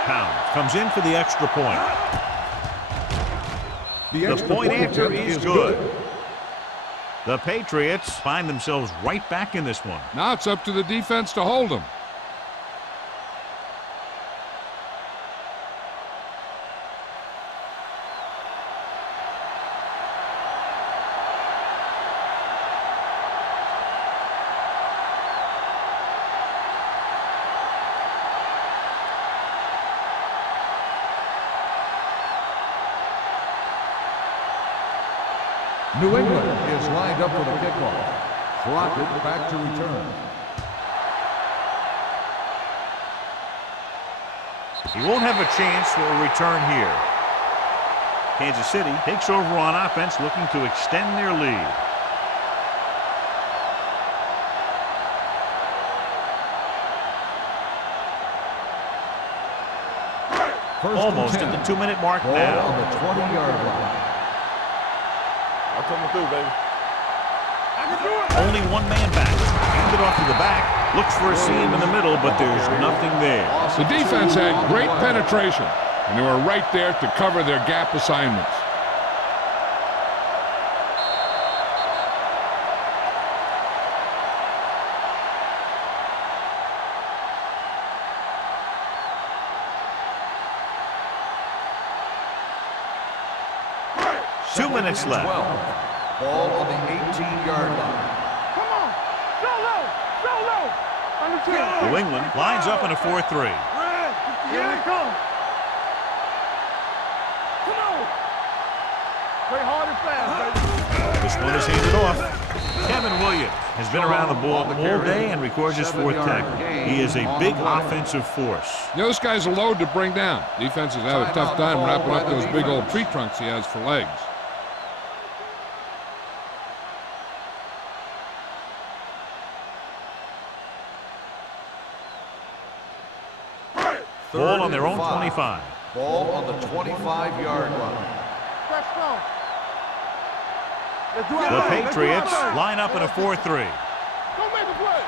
Pound comes in for the extra point. The point after is good. The Patriots find themselves right back in this one. Now it's up to the defense to hold them. New England is lined up for the kickoff. Crockett back to return. He won't have a chance for a return here. Kansas City takes over on offense, looking to extend their lead. Almost at the 2-minute mark now. On the 20-yard line. I'm coming through, baby. Only one man back. Hand it off to the back. Looks for a seam in the middle, but there's nothing there. The defense had great penetration, and they were right there to cover their gap assignments. Two minutes left. Ball on the 18-yard line. Come on. Go low. Go low. Under 10. New England lines up in a 4-3. Here they come. Come on. Play hard and fast, baby. This one is handed off. Kevin Williams has been around the ball all day and records his 4th tackle. He is a big offensive force. You know, this guy's a load to bring down. Defenses have a tough time wrapping up those big old tree trunks he has for legs. Ball on their own 25. Ball on the 25-yard line. Let's go. Let's do The Patriots line up in a 4-3. Don't make a play.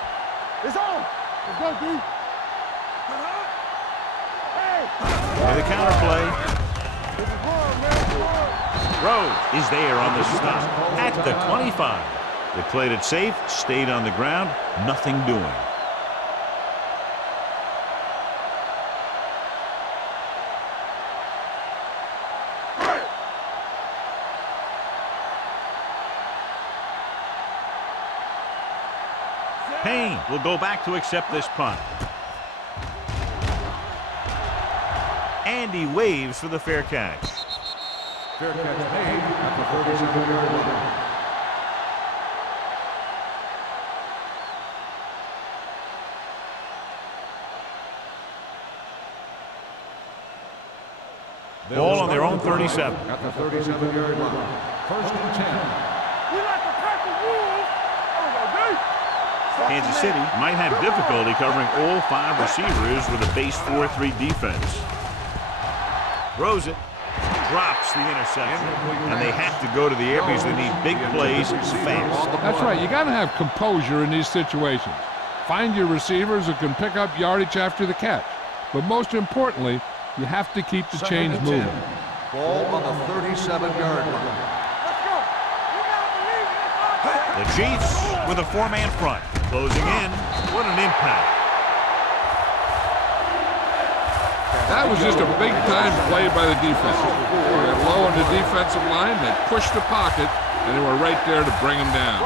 It's on. Let's go, D. Hey. And the counterplay. This is hard, man. Rhodes is there on the stop at the 25. They played it safe, stayed on the ground, nothing doing. Payne will go back to accept this punt. And he waves for the fair catch. Fair catch made at the 37-yard line. Ball on their own 37. At the 37-yard line. 1st and 10. We like to crack the rules. Kansas City might have difficulty covering all 5 receivers with a base 4-3 defense. Throws it, drops the interception, and they have to go to the air because they need big plays fast. That's right. You got to have composure in these situations. Find your receivers who can pick up yardage after the catch. But most importantly, you have to keep the chains moving. Ball on the 37-yard line. Let's go. You gotta believe it. The Chiefs with a 4-man front. Closing in. What an impact. That was just a big-time play by the defense. They were low on the defensive line, they pushed the pocket, and they were right there to bring him down.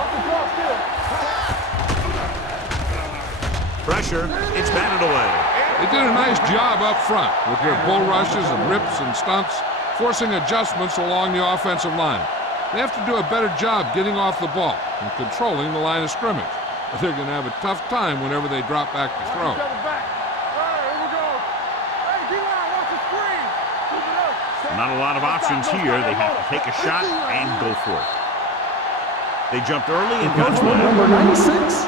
Pressure. It's batted away. They did a nice job up front with their bull rushes and rips and stunts, forcing adjustments along the offensive line. They have to do a better job getting off the ball and controlling the line of scrimmage. They're going to have a tough time whenever they drop back to throw. Not a lot of options here. They have to take a shot and go for it. They jumped early and got Number 96.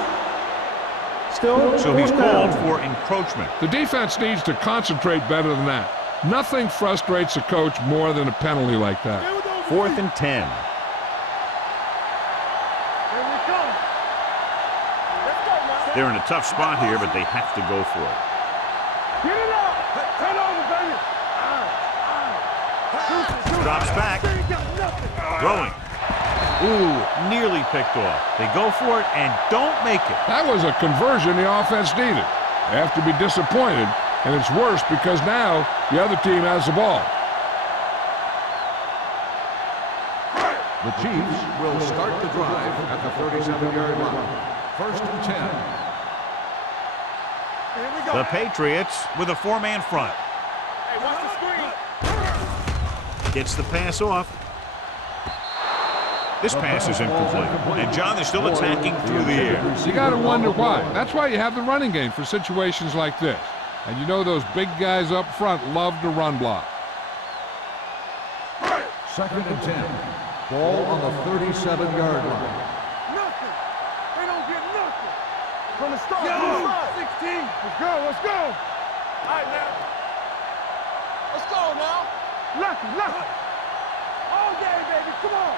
Still. So he's called for encroachment. The defense needs to concentrate better than that. Nothing frustrates a coach more than a penalty like that. 4th and 10. They're in a tough spot here, but they have to go for it. Get it up! Turn over, baby! Drops back. Throwing. Ooh, nearly picked off. They go for it and don't make it. That was a conversion the offense needed. They have to be disappointed, and it's worse because now the other team has the ball. The Chiefs will start the drive at the 37-yard line. 1st and 10. The Patriots with a 4-man front. Hey, watch the screen. Gets the pass off. This pass is incomplete. And John, they're still attacking through the air. You got to wonder why. That's why you have the running game for situations like this. And you know those big guys up front love to run block. 2nd and 10. Ball on the 37-yard line. Nothing. They don't get nothing. From the start. From the start. 16. Let's go. Let's go. All right, now. Let's go now. Nothing. Nothing. All game, baby. Come on.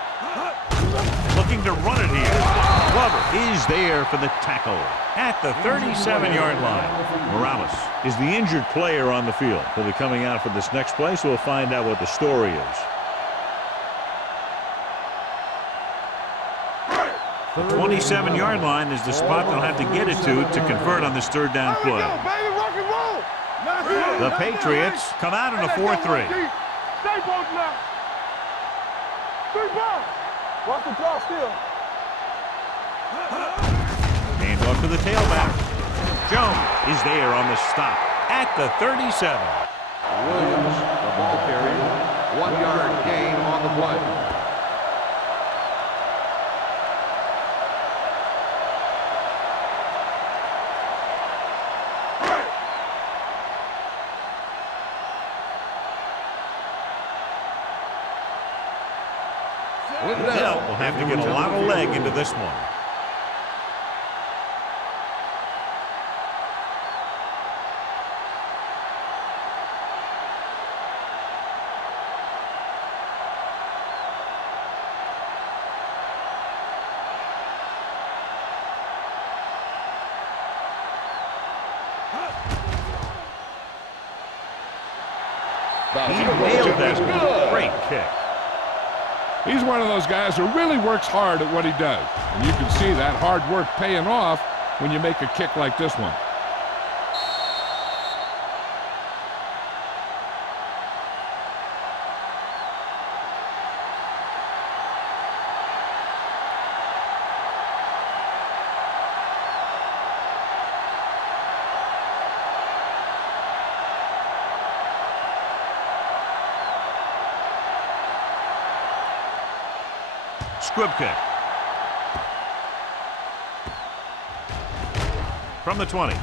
Looking to run it here. Glover is there for the tackle at the 37-yard line. Morales is the injured player on the field. He'll be coming out for this next play, so we'll find out what the story is. The 27-yard line is the spot they'll have to get it to convert on this 3rd down play. The Patriots come out in a 4-3. Stay both now. 3 balls. Watch the draw still. Hand off to the tailback. Jones is there on the stop at the 37. Williams, the ball carrier. 1-yard gain on the play. They'll have to get a lot of leg into this one. He nailed that. Great kick. He's one of those guys who really works hard at what he does. And you can see that hard work paying off when you make a kick like this one. Squib kick. From the 20.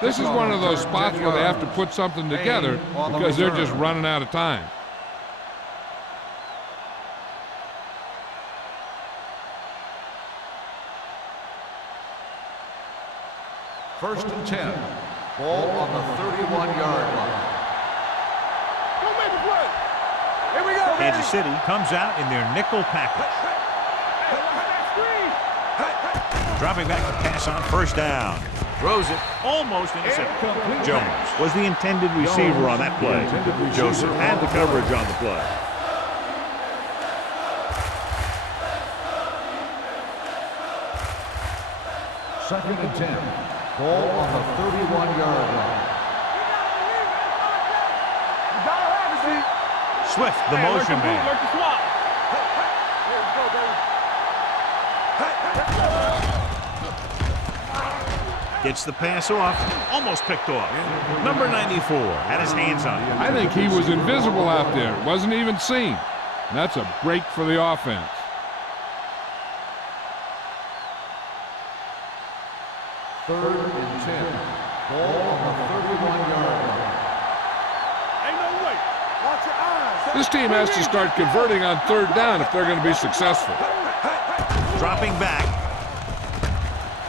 This is one of those spots where they have to put something together because they're just running out of time. First and 10. Ball on the 31-yard line. Kansas City comes out in their nickel package. Dropping back to pass on 1st down. Throws it almost intercepted. Jones was the intended receiver on that play. Joseph had the coverage on the play. Second and 10. Ball on the 31-yard line. Swift, the motion man. Gets the pass off, almost picked off. Number 94 had his hands on it. I think he was invisible out there, wasn't even seen. And that's a break for the offense. Third and 10. Ball on the 31-yard line. Ain't no way. Watch your eyes. This team has to start converting on 3rd down if they're going to be successful. Dropping back.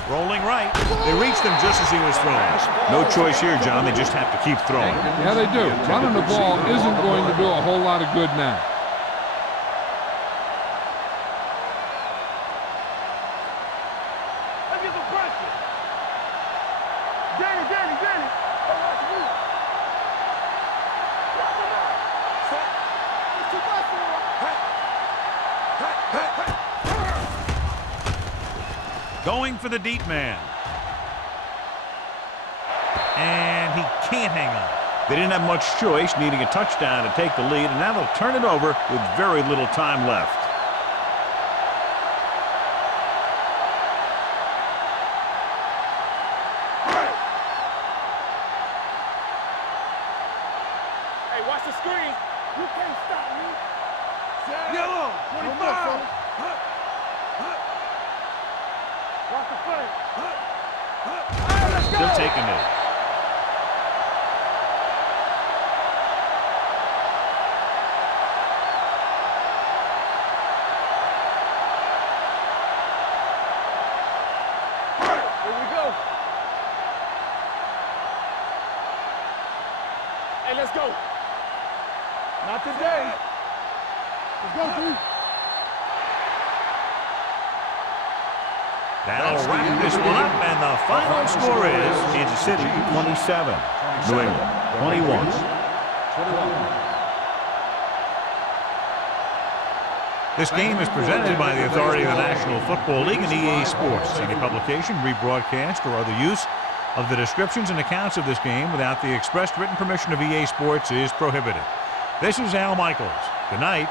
Rolling right. They reached him just as he was throwing. No choice here, John. They just have to keep throwing. Yeah, they do. Running the ball isn't going to do a whole lot of good now. Let's get some pressure. Danny. Hey, watch the move. It's too much for him. Going for the deep man. And he can't hang on. They didn't have much choice, needing a touchdown to take the lead, and now they'll turn it over with very little time left. Hey, watch the screen. You can't stop me. Yellow, 25. He'll take a knee. Here we go. Hey, let's go. Not today. Let's go, dude. That'll wrap this one up, and the final score is Kansas City 27, New England 21. This game is presented by the authority of the National Football League and EA Sports. Any publication, rebroadcast, or other use of the descriptions and accounts of this game without the expressed written permission of EA Sports is prohibited. This is Al Michaels. Good night.